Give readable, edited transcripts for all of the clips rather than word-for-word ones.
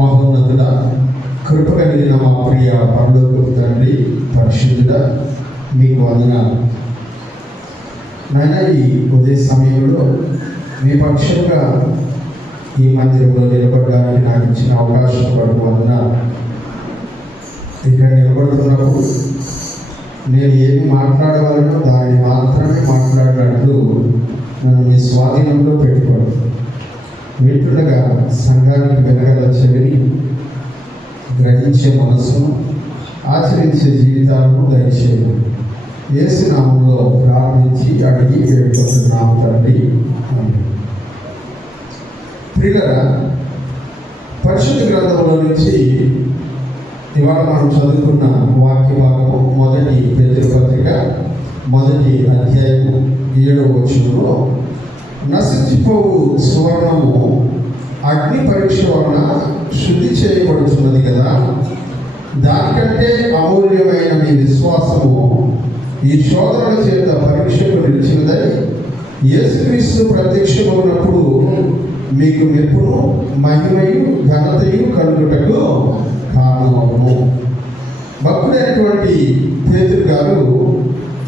మహోన్నతుడ, కృప కలిగిన మా ప్రియ పరలోకపు తండ్రి, పరిశుద్ధుడ, మీకు వందనాలు నాయన. ఈ ఉదయ సమయంలో మీ పక్షంగా ఈ మందిరంలో నిలబడడానికి నాకు ఇచ్చిన అవకాశం కొరకు వందనాలు. ఇక్కడ నిలబడుతున్నప్పుడు నేను ఏమి మాట్లాడగలను దాన్ని మాత్రమే మాట్లాడినట్లు నన్ను మీ స్వాధీనంలో పెట్టుకోండి. వింటుండగా సంఘానికి వెనగల చెవిని, గ్రహించే మనస్సును, ఆచరించే జీవితాలను దయచేయండి. యేసు నామంలో ప్రార్థించి అడిగి వేడుకుంటున్నాము తండ్రి. ప్రియులారా, పరిశుద్ధ గ్రంథంలో నుంచి ఇవాళ మనం చదువుకున్న వాక్య భాగము మొదటి పేతురు పత్రిక 1వ అధ్యాయము 7వ వచనంలో, నశించిపోవు సువర్ణము అగ్ని పరీక్ష వలన శుద్ధి చేయబడుతున్నది కదా, దానికంటే అమూల్యమైన మీ విశ్వాసము ఈ శోధనల చేత పరీక్షకు నిలిచినదని యేసుక్రీస్తు ప్రత్యక్షమైనప్పుడు మీకు మెప్పును, మహిమయు, ఘనతయు కలుగుటకు కారణమవును. భక్తుడైనటువంటి పేతురు గారు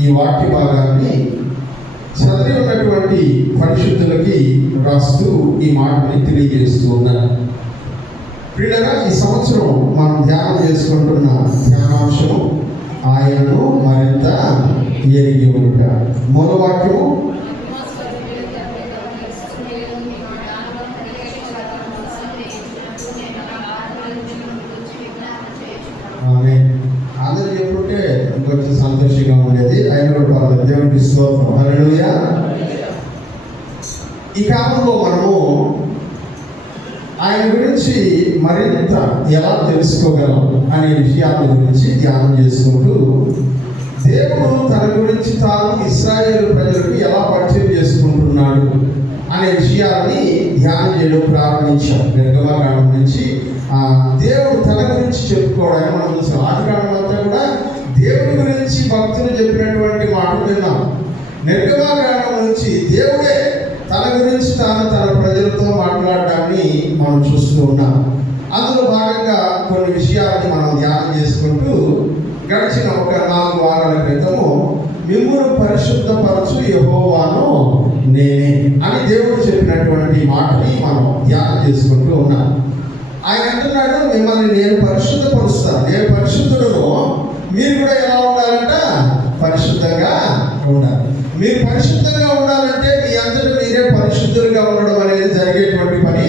ఈ వాక్య భాగాన్ని చదివి ఉన్నటువంటి పరిశుద్ధులకి రాస్తూ ఈ మాటని తెలియజేస్తూ ఉన్నారు. ప్రియులారా, ఈ సంవత్సరం మనం ధ్యానం చేసుకుంటున్న ధ్యానాంశము ఆయనను మరింత ఎరిగి ఉంట. మూల వాక్యము ఆమె అందరూ చెప్పుంటే ఇంకొంచెం సంతోషంగా ఉండేది. ఆయన కూడా దేవునికి స్తోత్రం, హల్లెలూయా. ఈ కాలంలో మనము ఆయన గురించి మరింత ఎలా తెలుసుకోగలం అనే విషయాల గురించి ధ్యానం చేసుకుంటూ, దేవుడు తన గురించి తాను ఇశ్రాయేలు ప్రజలకు ఎలా పరిచయం చేసుకుంటున్నాడు అనే విషయాన్ని ధ్యానం చేయడం ప్రారంభించాం. నిర్గమకాండం నుంచి దేవుడు తన గురించి చెప్పుకోవడానికి మనం చూసాం. ఆదికాండం అంతా కూడా దేవుడి గురించి భక్తులు చెప్పినటువంటి మాటలు విన్నాం. నిర్గమకాండం నుంచి దేవుడే తన గురించి తాను తన ప్రజలతో మాట్లాడడాన్ని మనం చూస్తూ ఉన్నాం. అందులో భాగంగా కొన్ని విషయాలని మనం ధ్యానం చేసుకుంటూ గడిచిన ఒక 4 వారాల క్రితము మిమ్మును పరిశుద్ధపరచు యెహోవాను నేనే అని దేవుడు చెప్పినటువంటి మాటని మనం ధ్యానం చేసుకుంటూ ఉన్నాం. ఆయన అంటున్నాడు, మిమ్మల్ని నేను పరిశుద్ధపరుస్తాను, నేను పరిశుద్ధుడును, మీరు కూడా ఎలా ఉండాలంట? పరిశుద్ధంగా ఉండాలి. మీరు పరిశుద్ధంగా ఉండాలంటే మీ అందరూ మీరే పరిశుద్ధులుగా ఉండడం అనేది జరిగేటువంటి పని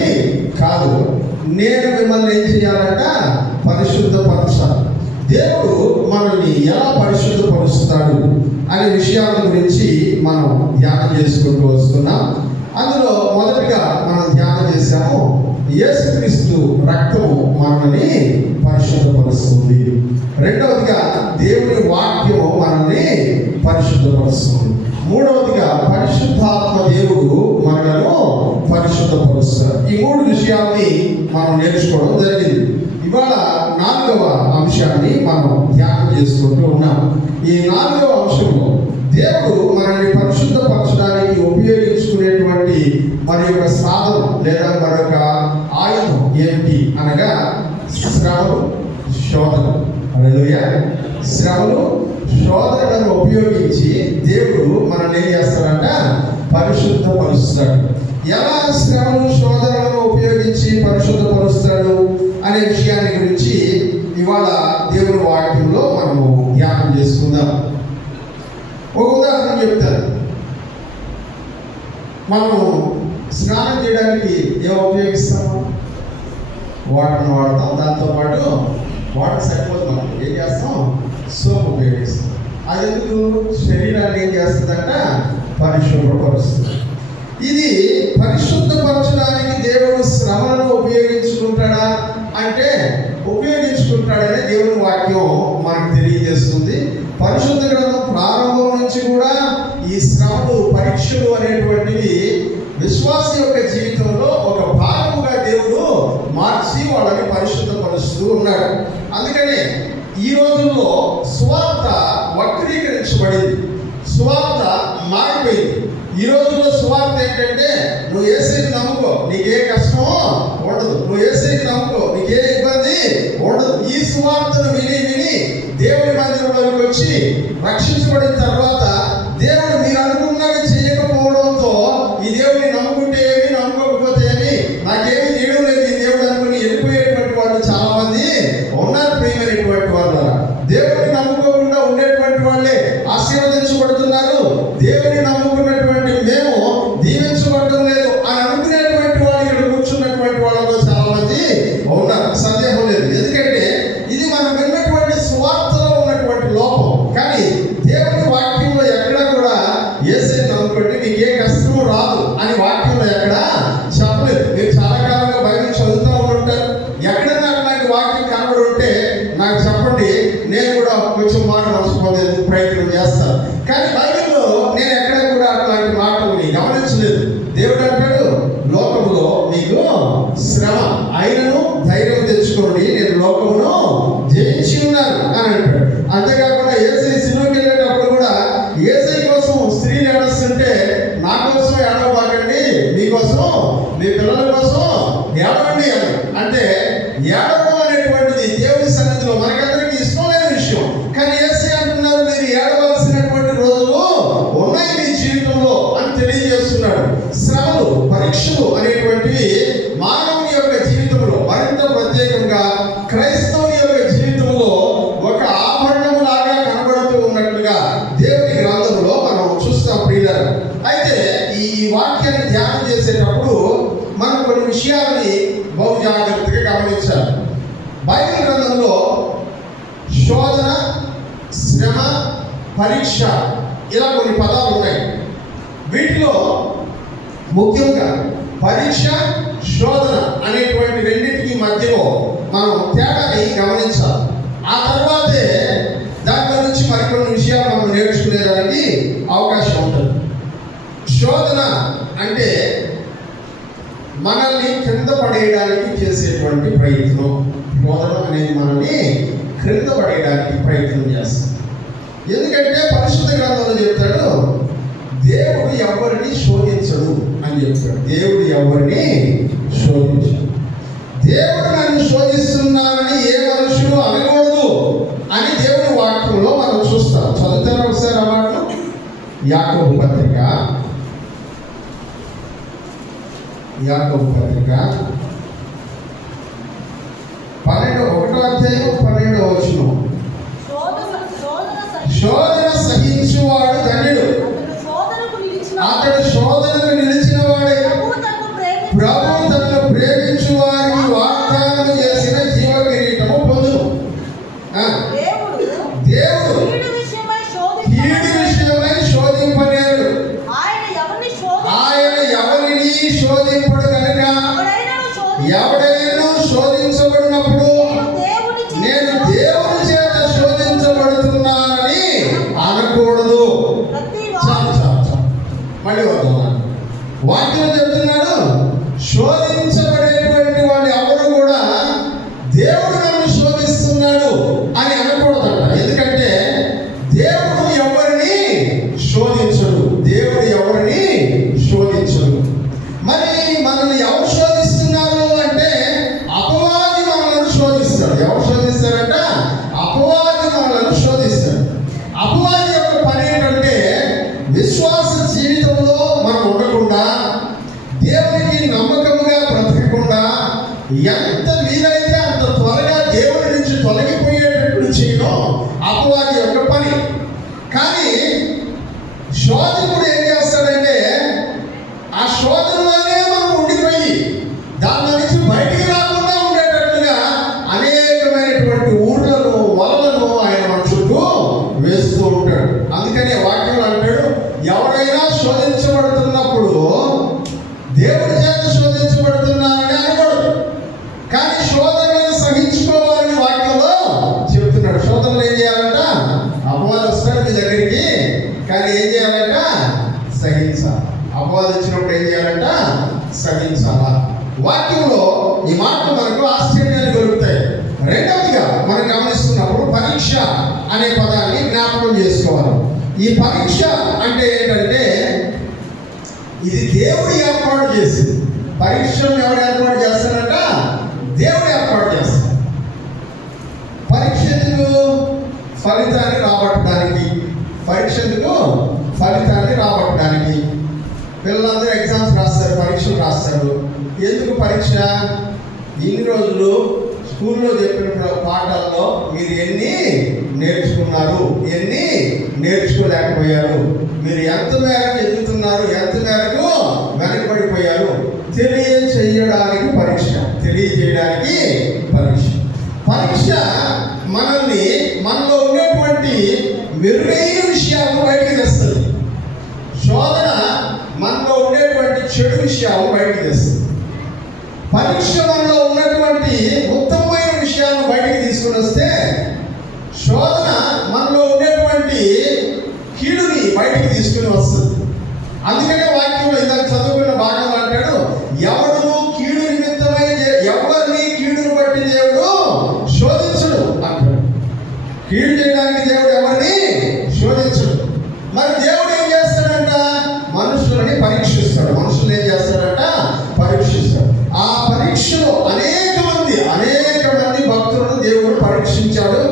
కాదు. నేను మిమ్మల్ని ఏం చేయాలంట? పరిశుద్ధపరచాలి. దేవుడు మనల్ని ఎలా పరిశుద్ధపరుస్తాడు అనే విషయాల గురించి మనం ధ్యానం చేసుకుంటూ వస్తున్నాం. అందులో మొదటిగా మనం ధ్యానం చేశాము, యేసుక్రీస్తు రక్తము మనల్ని పరిశుద్ధపరుస్తుంది. రెండవదిగా దేవుని వాక్యము మనల్ని పరిశుద్ధపరుస్తుంది. మూడవదిగా పరిశుద్ధాత్మ దేవుడు మనలను పరిశుద్ధపరుస్తాడు. ఈ 3 విషయాల్ని మనం నేర్చుకోవడం జరిగింది. ఇవాళ 4వ అంశాన్ని మనం ధ్యానం చేసుకుంటూ ఉన్నాం. ఈ 4వ అంశంలో దేవుడు మనల్ని పరిశుద్ధపరచడానికి ఉపయోగించుకునేటువంటి మరి యొక్క సాధనం లేదా మరొక ఆయుధం ఏమిటి అనగా శ్రమలు, శోధన. హల్లెలూయా. శ్రమలు, శోధనలను ఉపయోగించి దేవుడు మనల్ని ఏం చేస్తాడంట? పరిశుద్ధపరుస్తాడు. ఎలా శ్రమలు, శోధనలను ఉపయోగించి పరిశుద్ధపరుస్తాడు అనే విషయాన్ని గురించి ఇవాళ దేవుని వాక్యంలో మనము ధ్యానం చేసుకుందాం. ఒక ఉదాహరణ చెప్తాను. మనము స్నానం చేయడానికి ఏం ఉపయోగిస్తాము? వాటర్ని వాడతాం. దాంతోపాటు వాటర్ సరిపోదు, మనం ఏం చేస్తాం? సోప్ ఉపయోగిస్తాం. అది ఎందుకు? శరీరాన్ని ఏం చేస్తుందంట? పరిశుభ్రపరుస్తుంది. ఇది పరిశుద్ధపరచడానికి దేవుడు శ్రమలను ఉపయోగించుకుంటాడా అంటే ఉపయోగించుకుంటాడనే దేవుని వాక్యం మనకు తెలియజేస్తుంది. పరిశుద్ధ గ్రంథం ప్రారంభం నుంచి కూడా ఈ శ్రమలు, పరీక్షలు అనేటువంటివి విశ్వాస యొక్క జీవితంలో ఒక భాగముగా దేవుడు మార్చి వాళ్ళని పరిశుద్ధపరుస్తూ ఉన్నాడు. అందుకనే ఈ రోజుల్లో సువార్త వక్రీకరించబడింది, సువార్త మారిపోయింది. ఈ రోజుల్లో సువార్త ఏంటంటే, నువ్వు యేసుని నమ్ముకో, నీకే కష్టమో ఉండదు. నువ్వు యేసుని నమ్ముకో, నీకే అనేది ఉండదు. ఈ సువార్తను విని దేవుని మందిరంలోకి వచ్చి రక్షించబడిన తర్వాత దేవుడు మీరు అనుకున్నది చేయకపోవడంతో ఈ దేవుడిని నమ్ముకుంటే ఏమి, నమ్ముకోకపోతే ఏమి, నాకేమి చేయడం లేదు ఈ దేవుడు అనుకుని వెళ్ళిపోయేటువంటి వాళ్ళు చాలా మంది ఉన్నారు. ప్రియమైనటువంటి వాళ్ళు, దేవుడిని నమ్ముకోకుండా ఉండేటువంటి వాళ్ళే ఆశీర్వదించబడుతున్నారు. దేవుడిని నమ్ముకున్నటువంటి మేము దీవించబడటం లేదు అని అనుకునేటువంటి వాళ్ళు ఇక్కడ కూర్చున్నటువంటి వాళ్ళలో చాలా మంది ఉన్నారు. సందేహం లేదు. ఎందుకంటే ఇది మనం విన్నటువంటి సువార్తలో ఉన్నటువంటి లోపం. కానీ దేవుని వాక్యంలో ఎక్కడ కూడా యేసుని నమ్ముకుంటే మీకు ఏ కష్టము రాదు అని వాక్యంలో ఎక్కడ చెప్పలేదు. మీరు చాలా కాలంగా బైబిల్ చదువుతూ ఉంటారు. ఎక్కడైనా అట్లాంటి వాక్యం కనబడి ఉంటే నాకు చెప్పండి, నేను కూడా కొంచెం మాట మర్చిపోలేదు ప్రయత్నం చేస్తాను. కానీ బైబిల్లో నేను ఎక్కడ కూడా అట్లాంటి మాటలు గమనించలేదు. దేవుడు అంటాడు, లోకములో మీకు శ్రమ అయినను ధైర్యం తెచ్చుకోండి, నేను లోకమును జయించి ఉన్నాను అని అంటాడు. అంతేకాకుండా యేసై సిలువకి వెళ్ళేటప్పుడు కూడా యేసై కోసం స్త్రీలు ఏడుస్తుంటే నా కోసం ఏడవబాకండి, మీకోసం మీ పిల్లల కోసం ఏడవండి అని. అంటే ఏడవం అనేటువంటిది దేవుని సన్నిధిలో మనకందరికీ ఇష్టం లేని విషయం. కానీ యేసై అంటున్నారు, మీరు ఏడవలసినటువంటి రోజులు ఉన్నాయి మీ జీవితంలో అని తెలియజేస్తున్నాడు. శ్రమలు, పరీక్షలు అనేటువంటివి మానవుని యొక్క జీవితంలో, మరింత ప్రత్యేకంగా క్రైస్తవుని యొక్క జీవితంలో ఒక ఆభరణం లాగా కనబడుతూ ఉన్నట్లుగా దేవుని గ్రంథంలో మనం చూస్తాం ప్రియులారా. అయితే ఈ వాక్యాన్ని ధ్యానం చేసేటప్పుడు మనం కొన్ని విషయాలని బహు జాగ్రత్తగా గమనించాలి. బైబిల్ గ్రంథంలో శోధన, శ్రమ, పరీక్ష ఇలా కొన్ని పదాలు ఉన్నాయి. వీటిలో ముఖ్యంగా పరీక్ష, శోధన అనేటువంటి రెండింటికి మధ్యలో మనం తేడాని గమనించాలి. ఆ తర్వాతే దాంట్లో నుంచి మరికొన్ని విషయాలు మనం నేర్చుకునేదానికి అవకాశం ఉంటుంది. శోధన అంటే మనల్ని క్రింద పడేయడానికి చేసేటువంటి ప్రయత్నం. శోధన అనేది మనల్ని క్రింద పడేయడానికి ప్రయత్నం చేస్తాం. ఎందుకంటే పరిశుద్ధ గ్రంథంలో చెప్తాడు, దేవుడు ఎవరిని శోధించడు అని చెప్తాడు. దేవుడు ఎవరిని శోధించడు. దేవుడు నన్ను శోధిస్తున్నానని ఏ మనుషుడు అనకూడదు అని దేవుని వాక్యంలో మనం చూస్తాం. చదువుతారు ఒకసారి ఆ మాటలు. యాకోబు పత్రిక 1వ అధ్యాయం 12వ వచనం. శోధన సహించువాడు ధన్యుడు, అతడు శోధనకు నిలిచిన వాడే. ప్రభు తనను ప్రేమించు వారికి వాగ్దానం చేసిన జీవ కిరీటము పొందును. దేవుడు కీడు విషయమై శోధింపలేడు. ఆయన ఎవరిని శోధింపడు కనుక ఎవడైనా శోధించబడినప్పుడు నేను దేవుని చేత శోధించబడుతున్నానని అనకూడదు. మళ్ళీ వద్దాం. వాక్యం చెప్తున్నాడు, శోధించబడేటువంటి వాడు ఎవరు కూడా దేవుడు నన్ను శోధిస్తున్నాడు అని అనకూడదంట. ఎందుకంటే దేవుడు ఎవరిని శోధించడు. దేవుడు ఎవరిని శోధించడు. మరి మనల్ని ఎవరు శోధిస్తున్నారు అంటే అపవాది మనల్ని శోధిస్తాడు. ఎవరు శోధిస్తారంట? అపవాది మనల్ని శోధిస్తాడు. అపవాది యొక్క పని ఏంటంటే విశ్వాస జీవితంలో మనం ఉండకుండా, దేవునికి నమ్మకముగా బ్రతకకుండా, ఎంత వీలైతే అంత త్వరగా దేవుడి నుంచి తొలగిపోయేటట్టు చేయడం అపవాది యొక్క పని. కానీ శోధకుడు ఏం చేస్తాడంటే ఆ శోధనలోనే మనం ఉండిపోయి దాని నుంచి బయటికి రాకుండా ఉండేటట్లుగా అనేకమైనటువంటి ఊళ్ళను, వలలను ఆయన మన చుట్టూ వేస్తూ ఉంటాడు. అందుకనే వాక్యం అంటాడు, ఎవరైనా శోధించబడుతున్నప్పుడు దేవుడి చేత శోధించబడుతున్నారని అనకూడదు. కానీ శోధనలను సహించుకోవాలని వాక్యంలో చెప్తున్నాడు. శోధనలు ఏం చేయాలంట? అపవాది వస్తాడు మీ దగ్గరికి, కానీ ఏం చేయాలంట? సహించాలి. అపవాది వచ్చినప్పుడు ఏం చేయాలంట? సహించాలా. వాక్యంలో ఈ మాటలు మనకు ఆశ్చర్యాన్ని కలుగుతాయి. రెండవదిగా మనం గమనిస్తున్నప్పుడు పరీక్ష అనే పదాన్ని జ్ఞాపకం చేసుకోవాలి. ఈ పరీక్ష అంటే ఏంటంటే ఇది దేవుడు ఏర్పాటు చేసింది. పరీక్షను ఎవరు ఏర్పాటు చేస్తారంట? దేవుడు ఏర్పాటు చేస్తాడు. చేస్తారు. ఎందుకు పరీక్ష? ఇన్ని రోజులు స్కూల్లో చెప్పిన పాఠాల్లో మీరు ఎన్ని నేర్చుకున్నారు, ఎన్ని నేర్చుకోలేకపోయారు, మీరు ఎంత మేరకు ఎదుగుతున్నారు, ఎంత మేరకు వెనకబడిపోయారు తెలియజేయడానికి పరీక్ష. తెలియజేయడానికి పరీక్ష. పరీక్ష మనలో ఉండేటువంటి మెరుగైన విషయాలను బయటకు తెస్తుంది. శోధన మనలో ఉండేటువంటి చెడు విషయాలను బయటకు తెస్తుంది. పరీక్ష మనలో ఉన్నటువంటి ఉత్తమమైన విషయాలను బయటికి తీసుకుని వస్తే, శోధన మనలో ఉండేటువంటి కీడుని బయటికి తీసుకుని వస్తుంది. అందుకనే వాక్యంలో ఇందాక చదువుకున్న భాగం అంటాడు, ఎవడు కీడు నిమిత్తమై ఎవరిని కీడును బట్టి దేవుడు శోధించడు అంటాడు. కీడు చేయడానికి దేవుడు ఎవరిని శోధించడు. మరి దేవుడు ఏం చేస్తాడంట? మనుషులని పరీక్షిస్తాడు. మనుషులు ఏం చేస్తాడంట? పరీక్షిస్తాడు. ఆ పరీక్షలో అనేక మంది భక్తులను దేవుడు పరీక్షించాడు.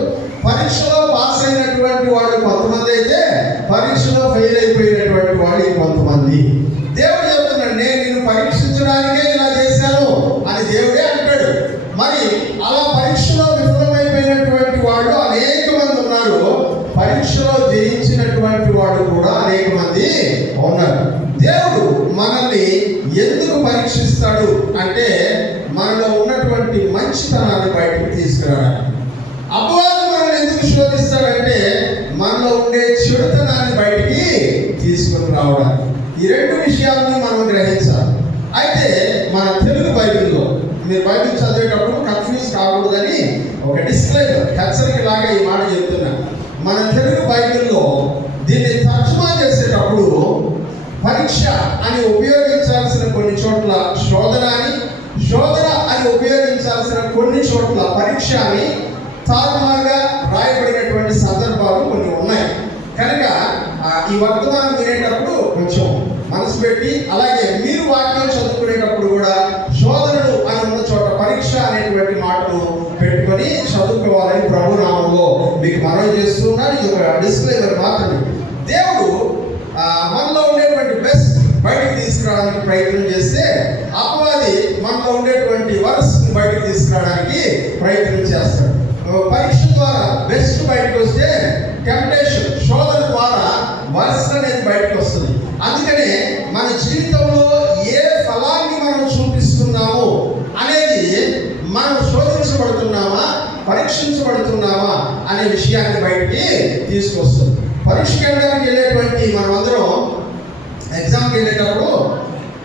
పరీక్షలో పాస్ అయినటువంటి వాళ్ళు కొంతమంది అయితే, పరీక్షలో ఫెయిల్ అయిపోయినటువంటి వాళ్ళు కొంతమంది. దేవుడు చెప్తున్నాడు, నేను నిన్ను పరీక్షించడానికే ఇలా చేశాను అని దేవుడే అంటాడు. మరి అలా పరీక్షలో విఫలమైపోయినటువంటి వాళ్ళు అనేక మంది ఉన్నారు. పరీక్షలో జయించినటువంటి వాడు కూడా అనేక మంది ఉన్నారు. దేవుడు మనల్ని ఎందుకు పరీక్షిస్తాడు అంటే, మనలో ఉన్నటువంటి మంచితనాన్ని బయటకు తీసుకురావడానికి. అపవాది మనల్ని ఎందుకు శోధిస్తాడంటే, మనలో ఉండే చెడుతనాన్ని బయటికి తీసుకుని రావడానికి. ఈ రెండు విషయాలను మనం గ్రహించాలి. అయితే మన తెలుగు బైబిల్లో మీరు బైబిల్ చదివేటప్పుడు కన్ఫ్యూజ్ కాకూడదని ఒక డిస్క్లైమర్, హెచ్చరిక లాగా ఈ మాట చెప్తున్నాను. మన తెలుగు బైబిల్లో దీన్ని తర్జుమా చేసేటప్పుడు పరీక్ష అని ఉపయోగించాల్సిన కొన్ని చోట్ల శోధన అని ఉపయోగించాల్సిన కొన్ని చోట్ల పరీక్ష అని తారుమారుగా రాయబడినటువంటి సందర్భాలు కొన్ని ఉన్నాయి. కనుక ఈ వర్తమానం వినేటప్పుడు కొంచెం మనసు పెట్టి, అలాగే మీరు వాక్యం చదువుకునేటప్పుడు కూడా శోధనలు అని ఉన్న చోట పరీక్ష అనేటువంటి మాటను పెట్టుకొని చదువుకోవాలని ప్రభు నామంలో మీకు మనవి చేస్తున్నాను. ఇది ఒక డిస్క్లైమర్ మాత్రమే. దేవుడు మనలో ఉండేటువంటి బెస్ట్ బయటకు తీసుకురావడానికి ప్రయత్నం చేస్తే, అపవాది మనలో ఉండేటువంటి వర్స్ బయటకు తీసుకురావడానికి ప్రయత్నం చేస్తాడు. పరీక్ష ద్వారా బెస్ట్ బయటకు వస్తే, టెంప్టేషన్ శోధన ద్వారా వర్స్ అనేది బయటకు వస్తుంది. అందుకనే మన జీవితంలో ఏ ఫలాన్ని మనం చూపిస్తున్నాము అనేది, మనం శోధించబడుతున్నామా, పరీక్షించబడుతున్నామా అనే విషయాన్ని బయటికి తీసుకొస్తుంది. పరీక్షకి వెళ్ళడానికి వెళ్ళేటువంటి మనమందరం ఎగ్జామ్కి వెళ్ళేటప్పుడు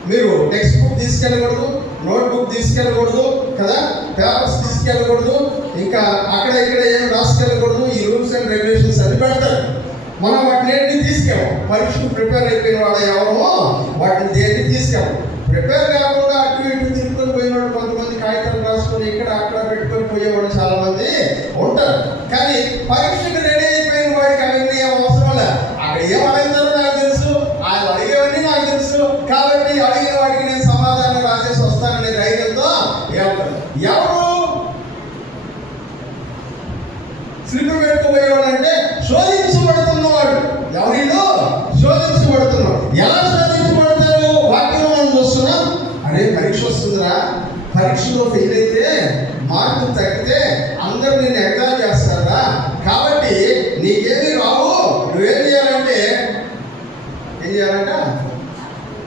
మీరు టెక్స్ట్ బుక్ తీసుకెళ్ళకూడదు, నోట్ బుక్ తీసుకెళ్ళకూడదు కదా, పేపర్స్ తీసుకెళ్ళకూడదు, ఇంకా అక్కడ ఇక్కడ ఏం రాసుకెళ్ళకూడదు. ఈ రూల్స్ అండ్ రెగ్యులేషన్స్ అన్ని పెడతారు. మనం వాటిని ఏంటి తీసుకెళ్ళాం. పరీక్షకు ప్రిపేర్ అయిపోయిన వాడు ఎవరో వాటిని దేన్ని తీసుకెళ్ళాం. ప్రిపేర్ కాకుండా అటు ఇటు తిరుగుకొని పోయినవాడు కొంతమంది కాగితాలు రాసుకొని ఇక్కడ అక్కడ పెట్టుకొని పోయేవాడు చాలా మంది ఉంటారు. కానీ పరీక్షకు రెడీ అయిపోయిన వాడికి అవన్నీ ఏం అవసరం లేదు. అక్కడ ఏం అడుగుతారో నాకు తెలుసు, ఆయన అడిగేవన్నీ నాకు తెలుసు, కాబట్టి అడిగిన వాడికి నేను సమాధానం రాసేసి వస్తాననే ధైర్యంతో వెళ్తాను. ఎవరు స్లిప్ పెట్టుకుపోయేవాడు అంటే శోధించబడుతున్నవాడు. ఎవరిలో శోధించబడుతున్నాడు. ఎలా శోధించబడతాడు? వాక్యంలో మనం చూస్తున్నాం. అరే పరీక్ష వస్తుందిరా, పరీక్షలో ఫెయిల్ అయితే, మార్కులు తగ్గితే అందరూ నేను ఎగ్జామ్ చేస్తారా, కాబట్టి నీకేమీ రావు, నువ్వేం చేయాలంటే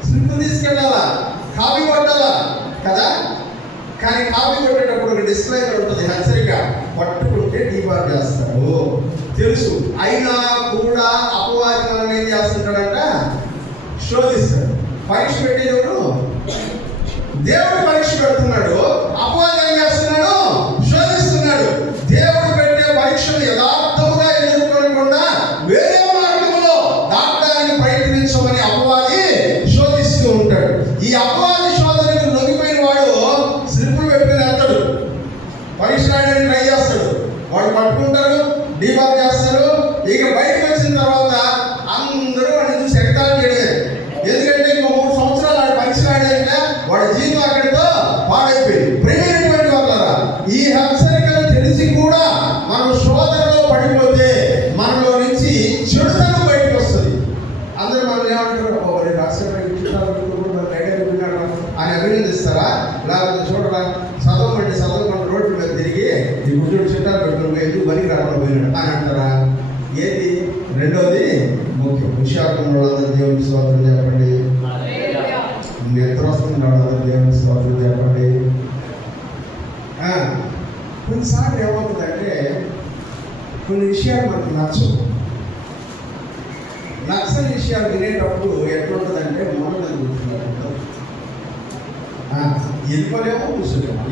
స్లిప్ తీసుకెళ్ళాలా, కాపీ కొట్టాలా కదా. కానీ కాపీ కొట్టేటప్పుడు ఒక డిస్క్లైమర్ ఉంటుంది, హెచ్చరిక. పట్టుకుంటే డీబార్ చేస్తారు తెలుసు. అయినా కూడా అపవాది మనం ఏం చేస్తుంటాడంట? శోధిస్తాడు. పరీక్ష పెట్టేవాడు దేవుడు పరీక్ష పెడుతున్నాడు, అపవాది ఏం చేస్తున్నాడు? శోధిస్తున్నాడు. దేవుడు పెట్టే పరీక్షలు యథార్థముగా ఎదుర్కొనకుండా వేరే మార్గంలో దాటడానికి ప్రయత్నించమని అపవాది శోధిస్తూ ఉంటాడు. ఈ అపవాది శోధనకు లొంగిపోయిన వాడు స్లిప్పులు పెట్టుకుని వెళ్తాడు, పరీక్ష రాయడానికి ట్రై చేస్తాడు. వాడు పట్టుకుంటారు, డీబార్ చేస్తారు. ఇక బయటకు వచ్చిన తర్వాత అందరూ వాడిని చూసి ఎగతాళి చేయడమే. ఎందుకంటే ఇంకో 3 సంవత్సరాలు వాడు పరీక్ష రాయడానికి వాడి జీవితం అక్కడితో పాడైపోయింది. ప్రియమైనటువంటి వాళ్ళరా, ఈ హెచ్చరికలు తెలిసి కూడా మనం శోధనలో పడిపోతే మనలో నుంచి చెడుతనం బయటకు వస్తుంది. అందరూ మనం ఏమంటారు? రాష్ట్ర అని అభినందన ఈ గుడ్డు చుట్టాలు పెట్టుకుని ఎందుకు బలి రాకుండా పోయినాడు అని అంటారా? ఏది రెండోది ముఖ్యం. విశాఖంలో వాళ్ళందరూ దేవునికి స్తోత్రం చెప్పండి. నిద్ర వస్తుంది వాళ్ళందరూ దేవునికి స్తోత్రం చెప్పండి. కొన్నిసార్లు ఏమవుతుందంటే కొన్ని విషయాలు మనకు నచ్చని విషయాలు వినేటప్పుడు ఎట్లుంటుందంటే మొదలు కూర్చున్నట్టు వెళ్ళిపోలేమో కూర్చోలేమో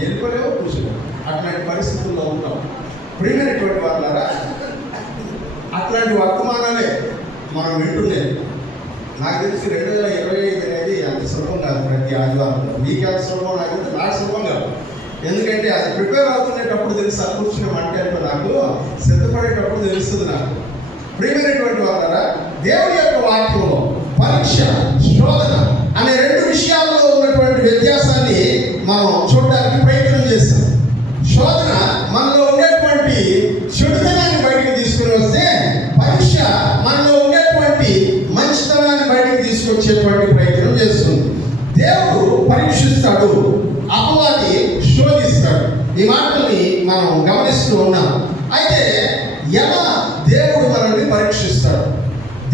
అట్లాంటి పరిస్థితుల్లో ఉంటాం. ప్రియమైనటువంటి వాళ్ళారా, అట్లాంటి వర్తమానాలే మనం వింటున్నాం. నాకు తెలిసి 2025 అనేది అంత సులభం కాదు. ప్రతి ఆదివారం మీకు ఎంత సులభం నాకు సులభం కాదు. ఎందుకంటే అది ప్రిపేర్ అవుతున్నప్పుడు తెలుసు, కూర్చున్న అంటే నాకు సిద్ధపడేటప్పుడు తెలుస్తుంది నాకు. ప్రియమైనటువంటి వాళ్ళారా, దేవుని యొక్క వాక్యంలో పరీక్ష, శోధన అనే రెండు విషయాల్లో ఉన్నటువంటి వ్యత్యాసాన్ని మనం చూడడానికి ప్రయత్నం చేస్తాం. శోధన మనలో ఉండేటువంటి చెడుతనాన్ని బయటకు తీసుకుని వస్తే, పరీక్ష మనలో ఉండేటువంటి మంచితనాన్ని బయటకు తీసుకొచ్చేటువంటి ప్రయత్నం చేస్తుంది. దేవుడు పరీక్షిస్తాడు, అపవాది శోధిస్తాడు. ఈ మాటల్ని మనం గమనిస్తూ ఉన్నాం. అయితే ఎలా దేవుడు మనల్ని పరీక్షిస్తాడు,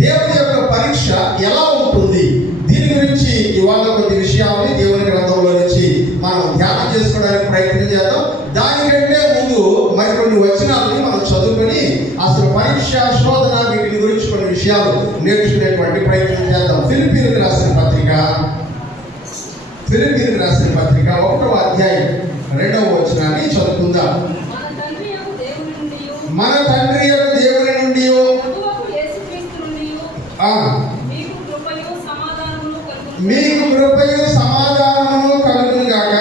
దేవుని యొక్క పరీక్ష ఎలా ఉంటుంది, దీని గురించి ఇవాళ కొన్ని విషయాలని దేవుని గ్రంథంలో నుంచి మనం ధ్యానం చేసుకోవడానికి ప్రయత్నం చేద్దాం. దానికంటే ముందు మరికొన్ని వచనాలని మనం చదువుకొని అసలు పరీక్ష, శోధన వీటి గురించి కొన్ని విషయాలు నేర్చుకునేటువంటి ప్రయత్నం చేద్దాం. ఫిలిప్పీయులకు రాసిన పత్రిక 1వ అధ్యాయం 2వ వచనాన్ని చదువుకుందాం. మన తండ్రి యొక్క దేవుని నుండి మీకు కృపయు సమాధానమును కలుగును గాక.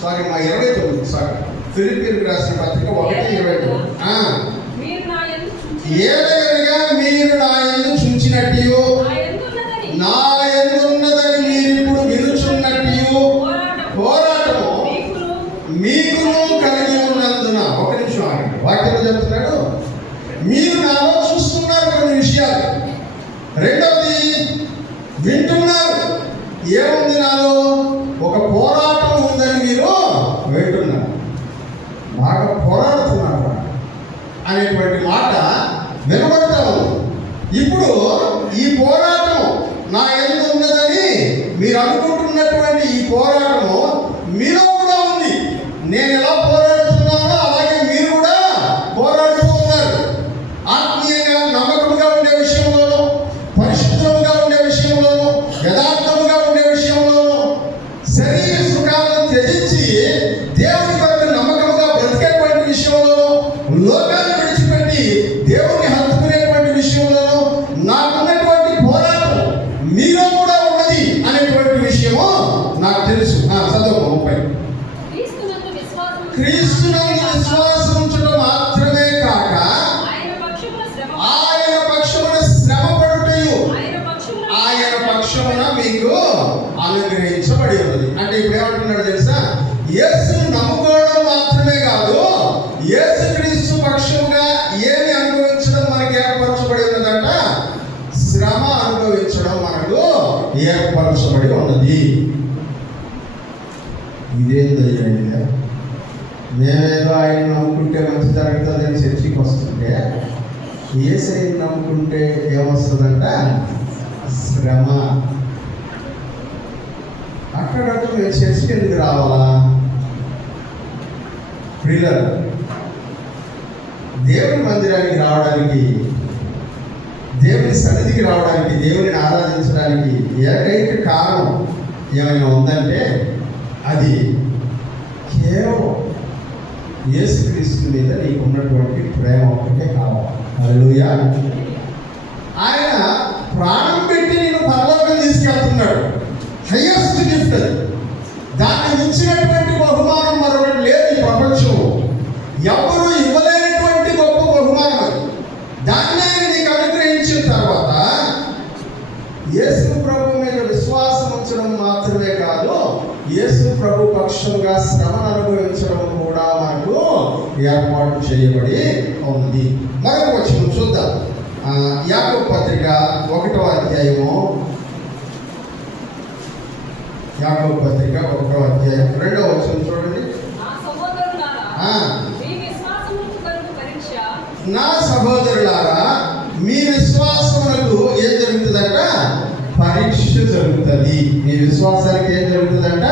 సారీ మా 29 సారీ ఫిలిప్పీయులకు రాసిన పత్రిక 1:29. ఏదైనా మీరు నా యందు చూచినట్టు, నా యందు ఉన్నదని మీరు ఇప్పుడు వినుచున్నట్టు పోరాటము మీకును కలిగి ఉన్నందున. ఒక నిమిషం ఆగండి. వాక్యంలో చెప్తున్నాడు, మీరు నాలో చూస్తున్నారు కొన్ని విషయాలు. రెండవది వింటున్నారు. ఏముంది నాలో? ఒక పోరాటం ఉందని మీరు వింటున్నారు. బాగా పోరాడుతున్నారు అనేటువంటి మాట వినబడతా ఉంది. ఇప్పుడు ఈ పోరాటం నా యందు ఉన్నదని మీరు అనుకుంటున్నటువంటి ఈ పోరాటము మీలో కూడా ఉంది. నేను ఎలా పోరాడుతున్నానో అలాగే మీరు కూడా పోరాడుతూ ఉన్నారు. ఆత్మీయంగా నమ్మకంగా ఉండే విషయంలోనూ, పరిశుద్ధంగా ఉండే విషయంలోనూ, యథార్థంగా ఉండే విషయంలోనూ, శరీర సుఖాలను త్యజించి దేవుని కొరకు నమ్మకంగా బ్రతికేటువంటి విషయంలోనూ, లోకాన్ని విడిచిపెట్టి దేవుని హత్తుకునేటువంటి విషయంలోనూ నాకున్నటువంటి పోరాటం మీలో కూడా ఉన్నది అనేటువంటి విషయము నాకు తెలుసు. చదువు 30. క్రీస్తునందు విశ్వాసం ఉంచడం మాత్రమే కాక ఆయన పక్షమున శ్రమ పడుటయు ఆయన పక్షమున మీకు అనుగ్రహించబడి ఉన్నది. అంటే ఇప్పుడు ఏమంటున్నాడు తెలుసా? యేసును నమ్ముకోవడం మాత్రమే కాదు, యేసు క్రీస్తు పక్షముగా ఏమి అనుభవించడం మనకి ఏర్పరచబడి ఉన్నదంట? శ్రమ అనుభవించడం మనకు ఏర్పరచబడి ఉన్నది. ఇదేందయ్యా, మేమేదో ఆయన నమ్ముకుంటే మంచి జరుగుతుందని చర్చికి వస్తుంటే, యేసయ్యని నమ్ముకుంటే ఏమొస్తుందంట? శ్రమ. అక్కడప్పుడు మేము చర్చికి ఎందుకు రావాలా? ప్రియులారా, దేవుని మందిరానికి రావడానికి, దేవుని సన్నిధికి రావడానికి, దేవుని ఆరాధించడానికి ఏకైక కారణం ఏమైనా ఉందంటే అది కేవలం యేసుక్రీస్తు మీద నీకు ఉన్నటువంటి ప్రేమ ఒకటే కావాలి. హల్లెలూయా. ఆయన ప్రాణం పెట్టి నేను పరలోకం తీసుకెళ్తున్నాడు. హైయెస్ట్ గిఫ్ట్ అది. దాన్ని మించినటువంటి బహుమానం మరొకటి లేదు ఈ ప్రపంచంలో. ఎవరు ఇవ్వలేనటువంటి గొప్ప బహుమానం అది. దాన్ని ఆయన నీకు అనుగ్రహించిన తర్వాత యేసు ప్రభు మీద విశ్వాసం ఉంచడం మాత్రమే కాదు, యేసు ప్రభు పక్షంగా శ్రమను అనుభవించడం కూడా మనకు ఏర్పాటు చేయబడి ఉంది. మరొక వచనం చూద్దాం. యాకోబు పత్రిక 1వ అధ్యాయము యాకోబు పత్రిక 1వ అధ్యాయం 2వ వచనం చూడండి. నా సహోదరులారా మీ విశ్వాసమునకు ఏం జరుగుతుందంట? పరీక్ష జరుగుతుంది. మీ విశ్వాసానికి ఏం జరుగుతుందంట?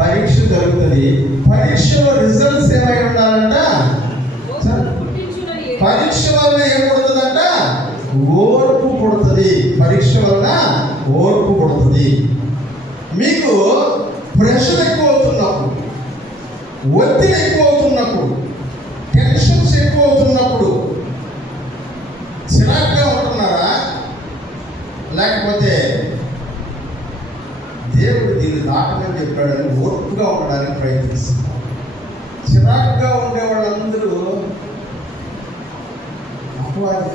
పరీక్ష జరుగుతుంది. పరీక్షలో రిజల్ట్స్ ఏమై ఉండాలంట? పరీక్ష వల్ల ఏం పుడుతుందంట? ఓర్పు పుడుతుంది. పరీక్ష వల్ల ఓర్పు పుడుతుంది. మీకు ప్రెషర్ ఎక్కువ అవుతున్నప్పుడు, ఒత్తిడి ఎక్కువ అవుతున్నప్పుడు, టెన్షన్స్ ఎక్కువ అవుతున్నప్పుడు చిరాగ్గా ఉంటున్నారా? లేకపోతే దేవుడు దీన్ని దాటమని చెప్పాడని ఓర్పుగా ఉండడానికి ప్రయత్నిస్తున్నారు. చిరాగ్గా ఉండే వాళ్ళందరూ అపవాది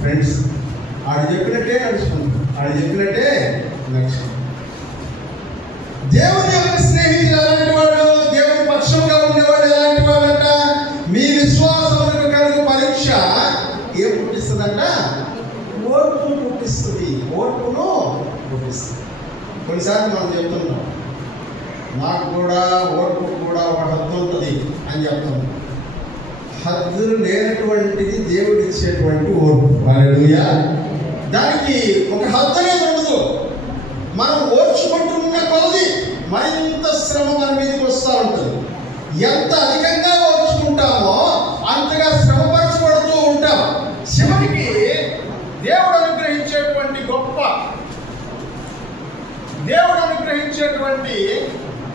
ఫ్రెండ్స్. ఆడు చెప్పినట్టే నడుచుకుంటారు, ఆడు చెప్పినట్టే లక్ష్యం. దేవుని యొక్క స్నేహితులు ఎలాంటి వాడు? దేవుని పక్షంగా ఉండేవాడు ఎలాంటి వాడంట? మీ విశ్వాసమునకు కలుగు పరీక్ష ఏం పుట్టిస్తుందంట? ఓర్పును పుట్టిస్తుంది. కొన్నిసార్లు మనం చెప్తున్నాం, నాకు కూడా ఓర్పు కూడా ఒక హద్దు ఉంటుంది అని చెప్తాం. హద్దులు లేనటువంటిది దేవుడు ఇచ్చేటువంటి ఓర్పు. హల్లెలూయా. దానికి ఒక హద్దు అనేది ఉండదు. మనం ఓర్చుకుంటున్న కొలది మరింత శ్రమ మన మీదకి వస్తూ ఉంటుంది. ఎంత అధికంగా ఓర్చుకుంటామో అంతగా శ్రమపరచబడుతూ ఉంటాం. చివరికి దేవుడు అనుగ్రహించేటువంటి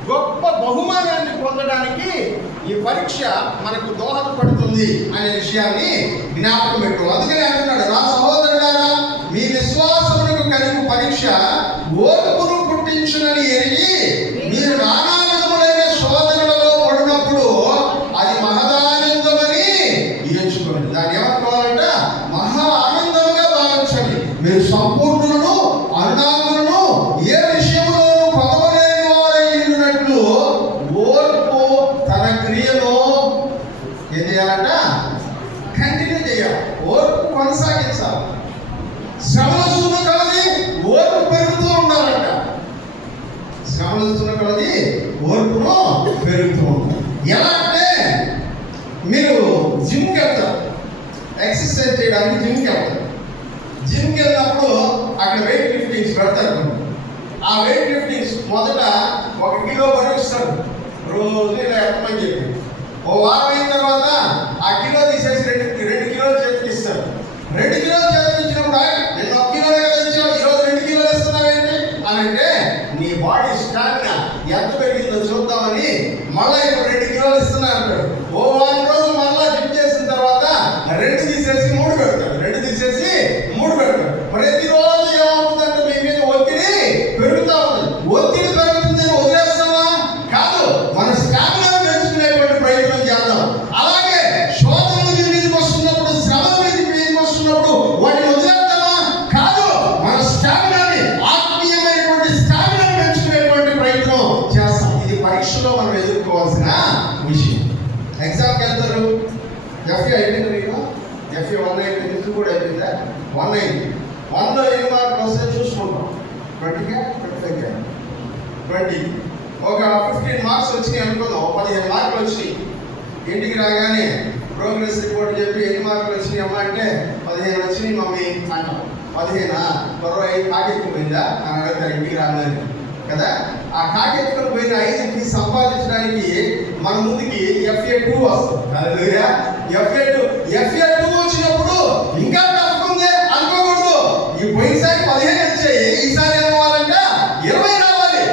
గొప్ప బహుమానాన్ని పొందడానికి ఈ పరీక్ష మనకు దోహదపడుతుంది అనే విషయాన్ని జ్ఞాపకం పెట్టు. అందుకనే అంటున్నాడు, నా సహోదరులారా మీ విశ్వాసమునకు కలిగు పరీక్ష ఓర్పును పుట్టించునని ఎరిగి మీరు నానా విధములైన శోధనలలో పడినప్పుడు అది మహదానందమని ఎంచుకోండి. దాన్ని ఏమనుకోవాలంట? మహా ఆనందంగా భావించండి. మీరు సంపూర్ణులను అరుణాకులను ఏ విషయంలోనూ కొదవలేని వారై ఉండినట్లు ఓర్పు తన క్రియలో ఏం చేయాలంట? కంటిన్యూ చేయాలి. ఓర్పు కొనసాగించాలి. శ్రమస్తున్న కలది ఓర్పు పెరుగుతూ ఉండాలంట. శ్రమస్తున్న కలది ఓర్పును పెరుగుతూ ఉండాలి. ఎలా అంటే, మీరు జిమ్కి వెళ్తారు, ఎక్సర్సైజ్ చేయడానికి జిమ్కి వెళ్ళినప్పుడు అక్కడ వెయిట్ లిఫ్టింగ్స్ పెడతారు. ఆ వెయిట్ లిఫ్టింగ్స్ మొదట 1 కిలో బరువు రోజు ఇలా ఎత్తమని చెప్పి, ఓ వారం అయిన తర్వాత ఆ కిలో తీసేసి 2 కిలోలు చేతికి ఇస్తారు. 2 కిలోలు చేతికి ఇచ్చినప్పుడు నేను 1 కిలో ఇచ్చావు, ఈరోజు 2 కిలోలు ఇస్తున్నావేంటి అని అంటే, నీ బాడీ స్టామినా ఎంత పెరిగిందో చూద్దామని మళ్ళీ ఇప్పుడు 2 కిలోలు ఇస్తున్నా అంటాడు. ఓ వారం రోజులు మళ్ళీ జిమ్ చేసిన తర్వాత 2 తీసేసి 3 పెడతాడు, 2 తీసేసి 3 పెడతాడు. ప్రతిరోజు ఏమవుతుందంటే మీ మీద ఒత్తిడి పెరుగుతూ ఉంటుంది. ఒత్తిడి పెరుగుతుందని వదిలేస్తామా? కాదు, మన స్టామినా పెంచుకునేటువంటి ప్రయత్నం చేద్దాం. అలాగే శోధనలు మీ మీదకి వస్తున్నప్పుడు, శ్రమల మీదకి వస్తున్నప్పుడు వాటిని వదిలేద్దామా? కాదు, మన స్టామినాని, ఆత్మీయమైనటువంటి స్టామినాని పెంచుకునేటువంటి ప్రయత్నం చేస్తాం. ఇది పరీక్షలో మనం ఎదుర్కోవాల్సిన విషయం. ఎగ్జామ్కి వెళ్తారు, ఎఫ్ఏ అయిపోయింది, మీకు ఎఫ్ఏ 1 అయిపోయింది, ఇది కూడా అయిపోయిందా? 1 అయింది. 100లో ఎన్ని మార్కులు వస్తే చూసుకుంటాం. 20గా 25గా 20 ఒక 15 మార్క్స్ వచ్చినాయి అనుకుందాం. 15 మార్కులు వచ్చినాయి. ఇంటికి రాగానే ప్రోగ్రెస్ రిపోర్ట్ చెప్పి ఎన్ని మార్కులు వచ్చినాయి అమ్మా అంటే 15 వచ్చినాయి మమ్మీ అంటాం. 15 త్వరగా కాకెత్తుకుపోయిందా అని అడుగుతారు ఇంటికి రాగానే కదా. ఆ కాకెత్తుకొని పోయిన 5కి సంపాదించడానికి మన ముందుకి FA2 వస్తుంది. హల్లెలూయా. FA2 వచ్చినప్పుడు ఇంకా తప్పుకుందే అనుకోకూడదు. ఈ పోయినసారి 15 వచ్చాయి, ఈసారి ఏమవ్వాలంట 20 రావాలి.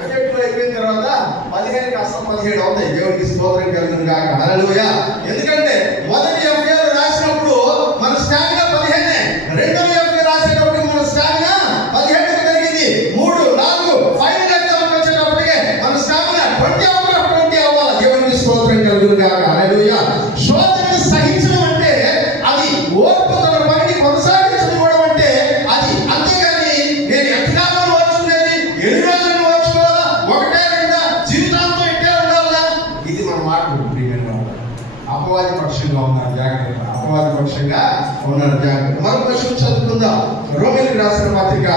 FA2 అయిపోయిన తర్వాత 15 కాస్త 17 అవుతాయి. దేవునికి స్తోత్రం కలుగును గాక. హల్లెలూయా. ఎందుకంటే మొదటి FA రాసినప్పుడు మన స్టామినా 15, రెండవ FA రాసేటప్పుడు మన స్టామినా 17 పెరిగింది. 3, 4 ఫైనల్ ఎగ్జామ్ వచ్చేటప్పటికే మన స్టామినా 20 అవ్వాలి. దేవునికి స్తోత్రం కలుగును గాక. హల్లెలూయా. శోధనను సహించడం అంటే అది ఓర్పు తన పనిని కొనసాగించడం అంటే అది. అంతేగాని నేను ఎంతకాలం ఓర్చుకునేది, ఎన్ని రోజులు ఓర్చుకోవాలా, 1-2 జీవితాంతం ఇట్టే ఉండాలా, ఇది మన మాట. అపవాది పక్షంగా ఉన్నారు, జాగ్రత్త. అపవాది పక్షంగా ఉన్నారు, జాగ్రత్త. మరొక విషయం చదువుకుందాం. రోమీయులకు రాసిన పత్రిక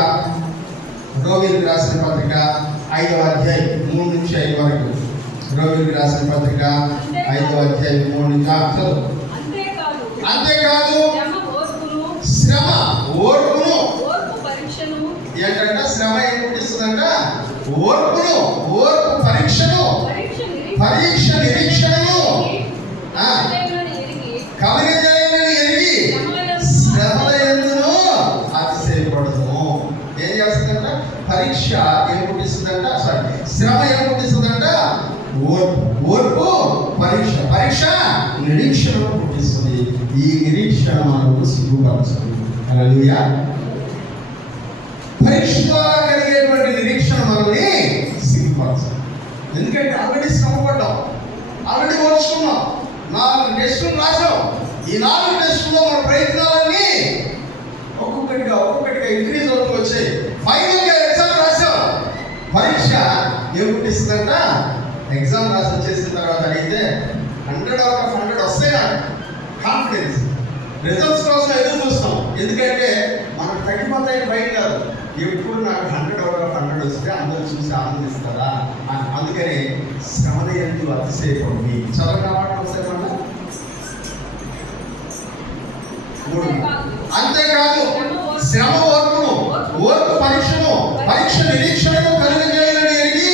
రోమిలకు రాసిన పత్రిక 5వ అధ్యాయం 3 నుంచి 5 వరకు. రోమిలకు రాసిన పత్రిక 5వ అధ్యాయం 3 నుంచి 5. అంతేకాదు శ్రమ ఓర్పును, ఏంటంటే శ్రమ ఏం పుట్టిస్తుందంట? ఓర్పును, ఓర్పు పరీక్షను, పరీక్ష నిరీక్షణను కలిగజేయమని ఎరిగి శ్రమల యందును అతిశయపడదుము. ఏం చేస్తుందంట? పరీక్ష ఏం పుట్టిస్తుందంట? శ్రమ ఏం పుట్టిస్తుందంట? ఓర్పు పరీక్ష, పరీక్ష నిరీక్షణ పుట్టిస్తుంది. ఈ నిరీక్షణ మనకు సిగ్గుపరచదు. హల్లెలూయా. పరీక్ష ద్వారా కలిగేటువంటి నిరీక్షణ మనల్ని సిగ్గుపరచదు. ఎందుకంటే ఆల్రెడీ శ్రమపడ్డాం, ఆల్రెడీ ఓర్చుకున్నాం, 4 టెస్టులు రాసాం. ఈ 4 టెస్టుల్లో మన ప్రయత్నాలన్నీ ఒక్కొక్కటిగా ఇంక్రీజ్ అవుతూ వచ్చాయి. ఫైనల్గా ఎగ్జామ్ రాసాం. పరీక్ష ఏం పుట్టిస్తుందంట? ఎగ్జామ్ రాసి వచ్చేసిన తర్వాత అడిగితే 100/100 వస్తాయి నాకు కాన్ఫిడెన్స్. రిజల్ట్స్ కోసం ఎదురు చూస్తాం, ఎందుకంటే మనకు తగ్గిపోతాయి బయట కాదు. ఎప్పుడు నాకు 100/100 వస్తే అందరూ చూసి ఆనందిస్తారా? అందుకని శ్రమల యందు అతిశయపడి చదవగా వస్తాయి మన. అంతేకాదు శ్రమ ఓర్పును, ఓర్పు పరీక్షను, పరీక్ష నిరీక్షణను కలిగజేయాలని ఎరిగి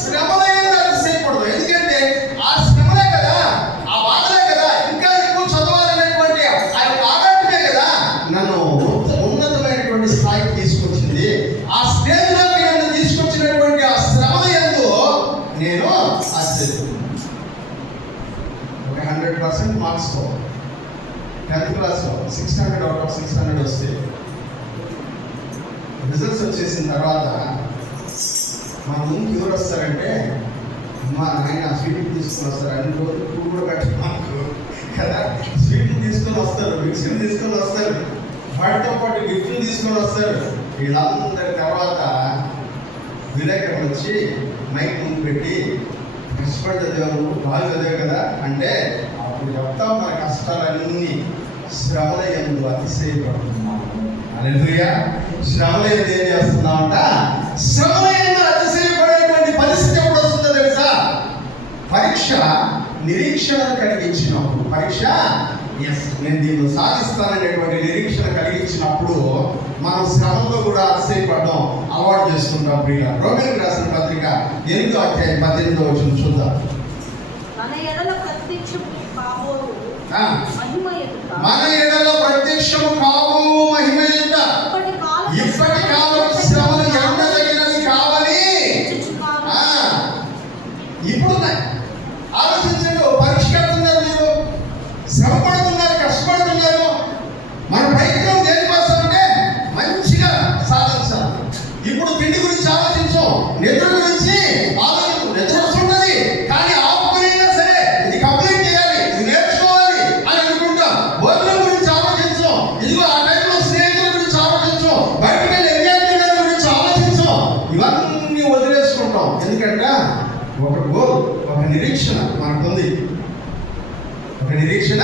శ్రమల యందు అతిశయపడదు. ఎందుకంటే ఆ శ్రమలే కదా, ఆ బాధలే కదా, ఇంకా ఎక్కువ చదవాలనేటువంటి ఆ యొక్క ఆరాటమే కదా నన్ను ఉన్నతమైనటువంటి స్థాయికి తీసుకొచ్చింది. ఆ స్టేజ్లోకి నన్ను తీసుకొచ్చినటువంటి ఆ శ్రమల యందు నేను అతిశయపడుతున్నాను. ఒక 100% మార్క్స్ 10th క్లాస్లో 600/600 వస్తే రిజల్ట్స్ వచ్చేసిన తర్వాత మా ముందుకు ఎవరు వస్తారంటే, మా నాయన స్వీట్ తీసుకొని వస్తారు. అన్ని రోజులు పూలు కూడా కట్టి మాకు కదా స్వీట్లు తీసుకొని వస్తారు, మిక్సీలు తీసుకొని వస్తారు, వాటితో పాటు గిఫ్ట్లు తీసుకొని వస్తారు. వీళ్ళందరి తర్వాత విలేకరులు వచ్చి మైక్ ముందు పెట్టి కష్టపడి చదివాము, బాగా చదివే కదా అంటే అప్పుడు చెప్తాం మన కష్టాలన్నీ శ్రమల యందు అతిశయపడుతున్నాము. హల్లెలూయా. శ్రమల యందు ఏం చేస్తున్నామంట? శ్రమల యందు అతిశయపడేటువంటి పరిస్థితి ఎప్పుడు వస్తుందో తెలుసా? పరీక్ష నిరీక్షణ కలిగించినప్పుడు, పరీక్ష నేను దీన్ని సాధిస్తాననేటువంటి నిరీక్షణ కలిగించినప్పుడు మనం శ్రమంలో కూడా అతిశయపడడం అలవాటు చేసుకుంటాం. ప్రియుల రోమిలకు రాసిన పత్రిక 8వ అధ్యాయం 18వ వచనం చూద్దాం. మన ఎడల ప్రత్యక్షము కాబో మహిమ ఎదుట ఇప్పటి కాలం శ్రమలు ఎండదగినవి కావని ఇప్పుడు ఆలోచించండి. పరీక్ష కడుతున్నారు, మీరు శ్రమ పడుతున్నారు, కష్టపడుతున్నారు. మన ప్రయత్నం దేనికోసమంటే మంచిగా సాధించాలి. ఇప్పుడు తిండి గురించి ఆలోచించు, నిద్ర గురించి ఆలోచించు. నిద్ర వస్తున్నది కానీ ఆపుకునైనా సరే ఇది కంప్లీట్ చేయాలి, ఇది నేర్చుకోవాలి అని అనుకుంటాం. భోజనం గురించి ఆలోచించు, ఇదిగో ఆ టైంలో స్నేహితుల గురించి ఆలోచించు, బయటకు వెళ్ళి ఎంజాయ్ చేయడం గురించి ఆలోచించు. ఇవన్నీ వదిలేసుకుంటాం. ఎందుకంటే ఒక గోల్, ఒక నిరీక్షణ మనకుంది. ఒక నిరీక్షణ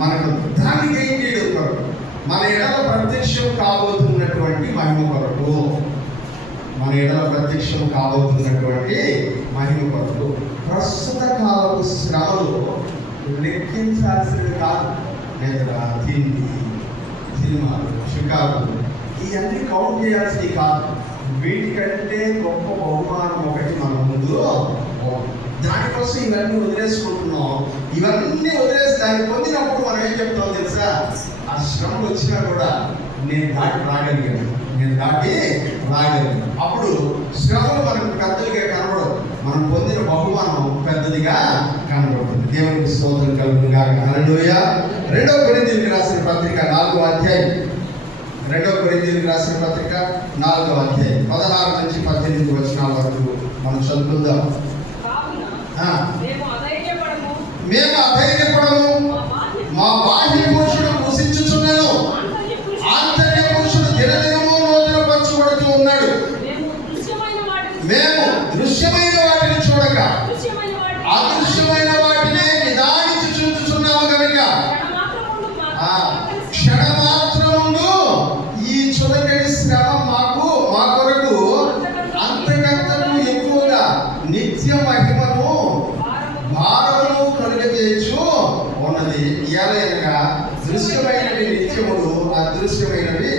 మనకు, దానికి ఏం చేయడం కొరకు, మన ఎడల ప్రత్యక్షం కాబోతున్నటువంటి మహిమ కొరకు, మన ఎడల ప్రత్యక్షం కాబోతున్నటువంటి మహిమ కొరకు ప్రస్తుత కాలపు శ్రమలు లెక్కించాల్సినవి కాదు. నిద్ర, తిండి, సినిమాలు, షికారులు ఇవన్నీ కౌంట్ చేయాల్సినవి కాదు. వీటికంటే గొప్ప బహుమానం ఒకటి మన ముందు. దానికోసం ఇవన్నీ వదిలేసుకుంటున్నాం. ఇవన్నీ వదిలేసి దాన్ని పొందినప్పుడు మనం ఏం చెప్తాం తెలుసా? ఆ శ్రమలు వచ్చినా కూడా నేను దాటి రాగలిగాను. అప్పుడు శ్రమలు మనకు పెద్దదిగా కనబడవు, మనం పొందిన బహుమానం పెద్దదిగా కనబడుతుంది. దేవునికి స్తోత్రం కలుగును గాక. హల్లెలూయా. 2వ కొరింథీయులకు రాసిన పత్రిక 4వ అధ్యాయం, 2వ కొరింథీయులకు రాసిన పత్రిక 4వ అధ్యాయం 16 నుంచి 18 వచనాల వరకు మనం చదువుకుందాం. మేము అధైర్యపడము, మా బాహ్య పురుషుడు కృషించుచున్నాను, ఆంతర్య పురుషుడు దినదినము నూతనపరచబడుతూ ఉన్నాడు. మేము దృశ్యమైన వాటిని చూడక అదృశ్యమైన వాటిని నిదానించి చూచుచున్నాము కనుక క్షణమాత్రముందు ఈ చులకటి శ్రమ మా కొరకు దృశ్యమైనవి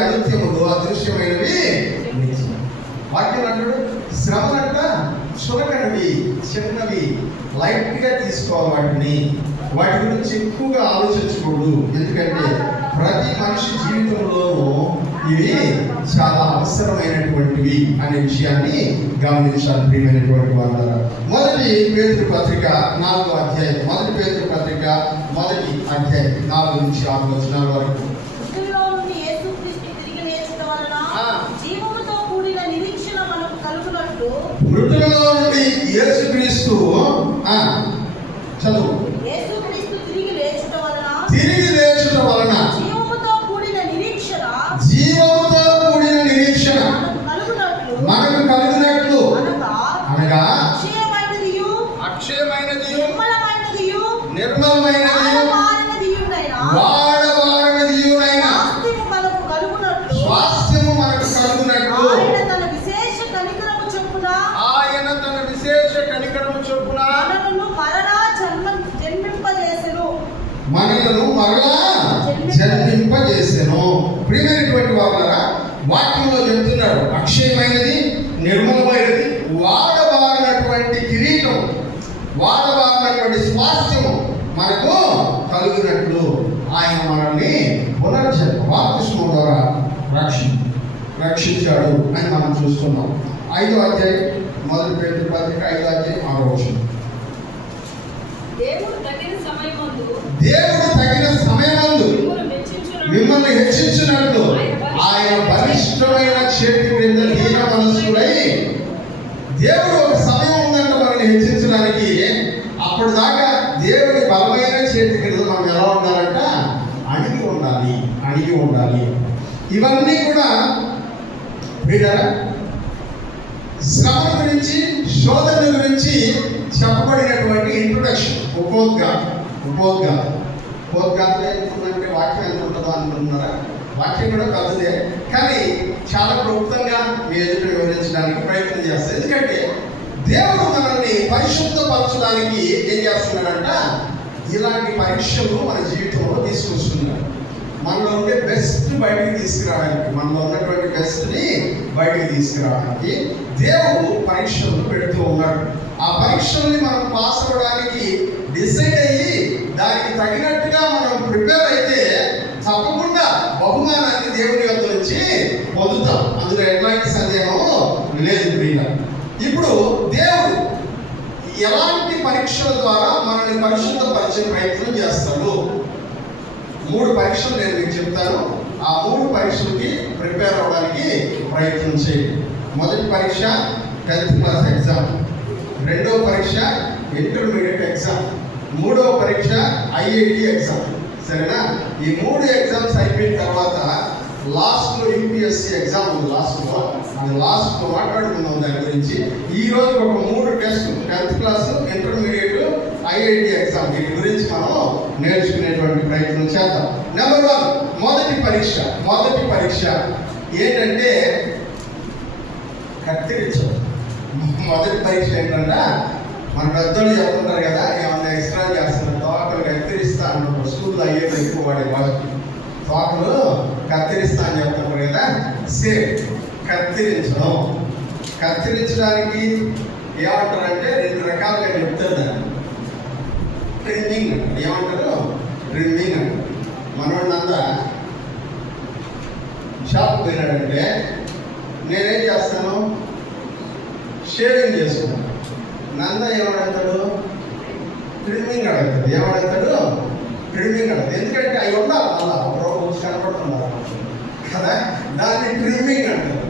అనిత్యములు, అదృశ్యమైనవి నిత్యం. వాక్యం అంటాడు శ్రమలంట చులకనవి, చిన్నవి, లైట్గా తీసుకోవాలి. వాటి గురించి ఎక్కువగా ఆలోచించకూడదు. ఎందుకంటే ప్రతి మనిషి జీవితంలోనూ ఇవి చాలా అవసరమైనటువంటివి అనే విషయాన్ని గమనించాలి ప్రియమైనటువంటి వాళ్ళారా. మొదటి పేతురు పత్రిక 4వ అధ్యాయం, మొదటి పేతురు పత్రిక 1వ అధ్యాయం 4 నుంచి 6 వచనాల వరకు. మృతులలో నుండి యేసుక్రీస్తు చదువు తిరిగి లేచుట వలన జీవముతో కూడిన నిరీక్షణ మనకు కలుగునట్లు అనగా అక్షయమైనది నిర్మలమైనది వాడవారనిదియునైన స్వాస్థ్యము మనకు కలుగునట్లు ఆయన తన విశేష కనికరము చొప్పున మనలను మరలా జన్మింపజేసెను. ప్రియమైనటువంటి వాళ్ళారా, వాక్యంలో చెప్తున్నాడు అక్షయమైనది, నిర్మలమైనది, వాడబారినటువంటి కిరీటం, వాడబారినటువంటి స్వాస్థ్యము మనకు కలుగునట్లు ఆయన మనల్ని పునర్జన్మ బాప్తిస్మం ద్వారా రక్షించాడు అని మనం చూస్తున్నాం. 5వ అధ్యాయం మొదటి పేతురు పత్రిక 5వ అధ్యాయం 6వ వచనం. దేవుడు తగిన సమయమందు మిమ్మల్ని హెచ్చించినట్లు ఆయన బలిష్టమైన చేతి క్రింద దీన మనస్సులై, దేవుడు ఒక సమయం ఉందంట మనల్ని హెచ్చించడానికి. అప్పుడు దాకా దేవుడి బలమైన చేతి క్రింద మనం ఎలా ఉండాలంట? అణిగి ఉండాలి. ఇవన్నీ కూడా వినరా, శ్రమ గురించి, శోధన గురించి చెప్పబడినటువంటి ఇంట్రొడక్షన్. ఉపోద్ఘాతం ఏంటంటే వాక్యం ఎంత ఉంటుందో అనుకుంటున్నారా? వాక్యం కూడా పెద్దదే, కానీ చాలా క్లుప్తంగా మీ ఎదుట వివరించడానికి ప్రయత్నం చేస్తారు. ఎందుకంటే దేవుడు మనల్ని పరిశుద్ధపరచడానికి ఏం చేస్తున్నాడంట? ఇలాంటి పరీక్షలు మన జీవితంలో తీసుకొస్తున్నాడు. మనలో ఉండే బెస్ట్ బయటికి తీసుకురావడానికి, మనలో ఉన్నటువంటి బెస్ట్ని బయటికి తీసుకురావడానికి దేవుడు పరీక్షలను పెడుతూ ఉన్నాడు. ఆ పరీక్షల్ని మనం పాస్ అవ్వడానికి డిసైడ్ అయ్యి దానికి తగినట్టుగా మనం ప్రిపేర్ అయితే తప్పకుండా బహుమానాన్ని దేవుని వద్ద నుంచి పొందుతాం. అందులో ఎట్లాంటి సందేహం లేదు. ఇప్పుడు దేవుడు ఎలాంటి పరీక్షల ద్వారా మనల్ని పరిశుద్ధపరిచే ప్రయత్నం చేస్తాడు? 3 పరీక్షలు నేను మీకు చెప్తాను. ఆ 3 పరీక్షలకి ప్రిపేర్ అవ్వడానికి ప్రయత్నం చేయండి. మొదటి పరీక్ష 10th క్లాస్ ఎగ్జామ్, 2వ పరీక్ష ఇంటర్మీడియట్ ఎగ్జామ్, 3వ పరీక్ష IIT ఎగ్జామ్. సరేనా? ఈ 3 ఎగ్జామ్స్ అయిపోయిన తర్వాత లాస్ట్లో UPSC ఎగ్జామ్ ఉంది. లాస్ట్లో మాట్లాడుకుందాం దాని గురించి. ఈ రోజు ఒక 3 test, 10th class, intermediate, IIT exam, వీటి గురించి మనం నేర్చుకునేటువంటి ప్రయత్నం చేద్దాం. నెంబర్ 1 మొదటి పరీక్ష ఏంటంటే కత్తిరించడం. మొదటి పరీక్ష ఏంటంటే మన పెద్దలు చెప్తుంటారు కదా, ఏమన్నా ఎక్స్ట్రా చేస్తున్నారు, తోకలు కత్తిరిస్తా అంటారు. స్కూల్లో అయ్యేది ఎక్కువ వాడే వాళ్ళకి తోకలు కత్తిరిస్తా అని చెప్తుంటారు కదా. సేమ్ కత్తిరించడానికి ఏమంటారంటే 2 రకాలుగా చెప్తారు దాన్ని. ట్రిమ్మింగ్ అంటారు. ఏమంటారు? ట్రిమ్మింగ్ అంటారు. మనోడినంతా షాప్ పోయినాడంటే నేనేం చేస్తాను? షేవింగ్ చేసుకున్నాను. నంద ఏమడుగుతాడు? ట్రిమ్మింగ్ అడుగుతాడు. ట్రిమ్మింగ్ అడుగుతాడు. ఎందుకంటే అవి ఉండాలి, అలా ఒక రోజు వచ్చి కనపడుతున్నారు కదా, దాన్ని ట్రిమ్మింగ్ అంటారు.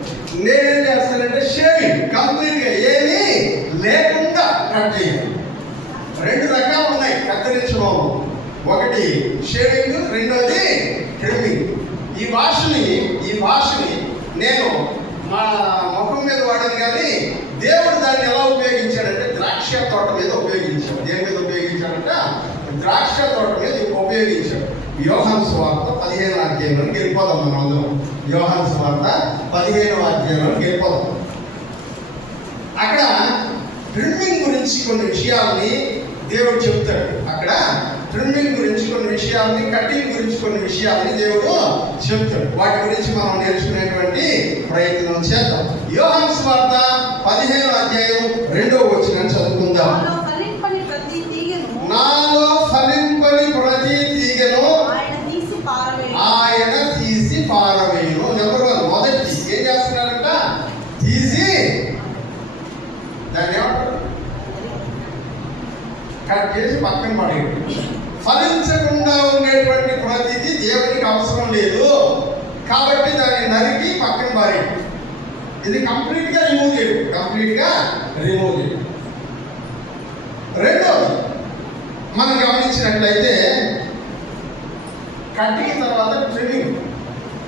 నేనేం చేస్తానంటే షేవింగ్, కంప్లీట్గా ఏమీ లేకుండా కట్ చేయాలి. 2 రకాలు ఉన్నాయి కత్తిరించడం. ఒకటి షేవింగ్, రెండోది ట్రిమ్మింగ్. ఈ భాషని నేను మా ముఖం మీద వాడాను, కానీ దేవుడు దాన్ని ఎలా ఉపయోగించాడంటే ద్రాక్ష తోట మీద ఉపయోగించాడు. దేని మీద ఉపయోగించాడంటే ద్రాక్ష తోట మీద ఉపయోగించాడు. యోహాను సువార్త 15వ అధ్యాయంలోకి వెళ్ళిపోదాం. మనం అందరం యోహాను సువార్త 15వ అధ్యాయంలోకి వెళ్ళిపోదాం. అక్కడ ట్రిమ్మింగ్ గురించి కొన్ని విషయాలని దేవుడు చెప్తాడు. అక్కడ ట్రిమ్మింగ్ గురించి కొన్ని విషయాల్ని, కటింగ్ గురించి కొన్ని విషయాల్ని దేవుడు చెప్తాడు. వాటి గురించి మనం నేర్చుకునేటువంటి ప్రయత్నం చేద్దాం. యోహాను సువార్త 15వ అధ్యాయం 2వ వచనం చదువుకుందాం. నాలో ఫలింపని ప్రతి తీగెను ఆయన తీసి పారవేయును. నెంబర్ 1, మొదటి ఏం చేస్తున్నారంట? తీసి దాన్ని ఏమంటారు? కట్ చేసి పక్కన పడేయడం. ఫలించకుండా ఉండేటువంటి ప్రతిదీ దేవునికి అవసరం లేదు కాబట్టి దాన్ని నరికి పక్కన పారేయడం. ఇది కంప్లీట్గా రిమూవ్ చేయడం. రెండోది మనం గమనించినట్లయితే కటింగ్ తర్వాత ట్రిమ్మింగ్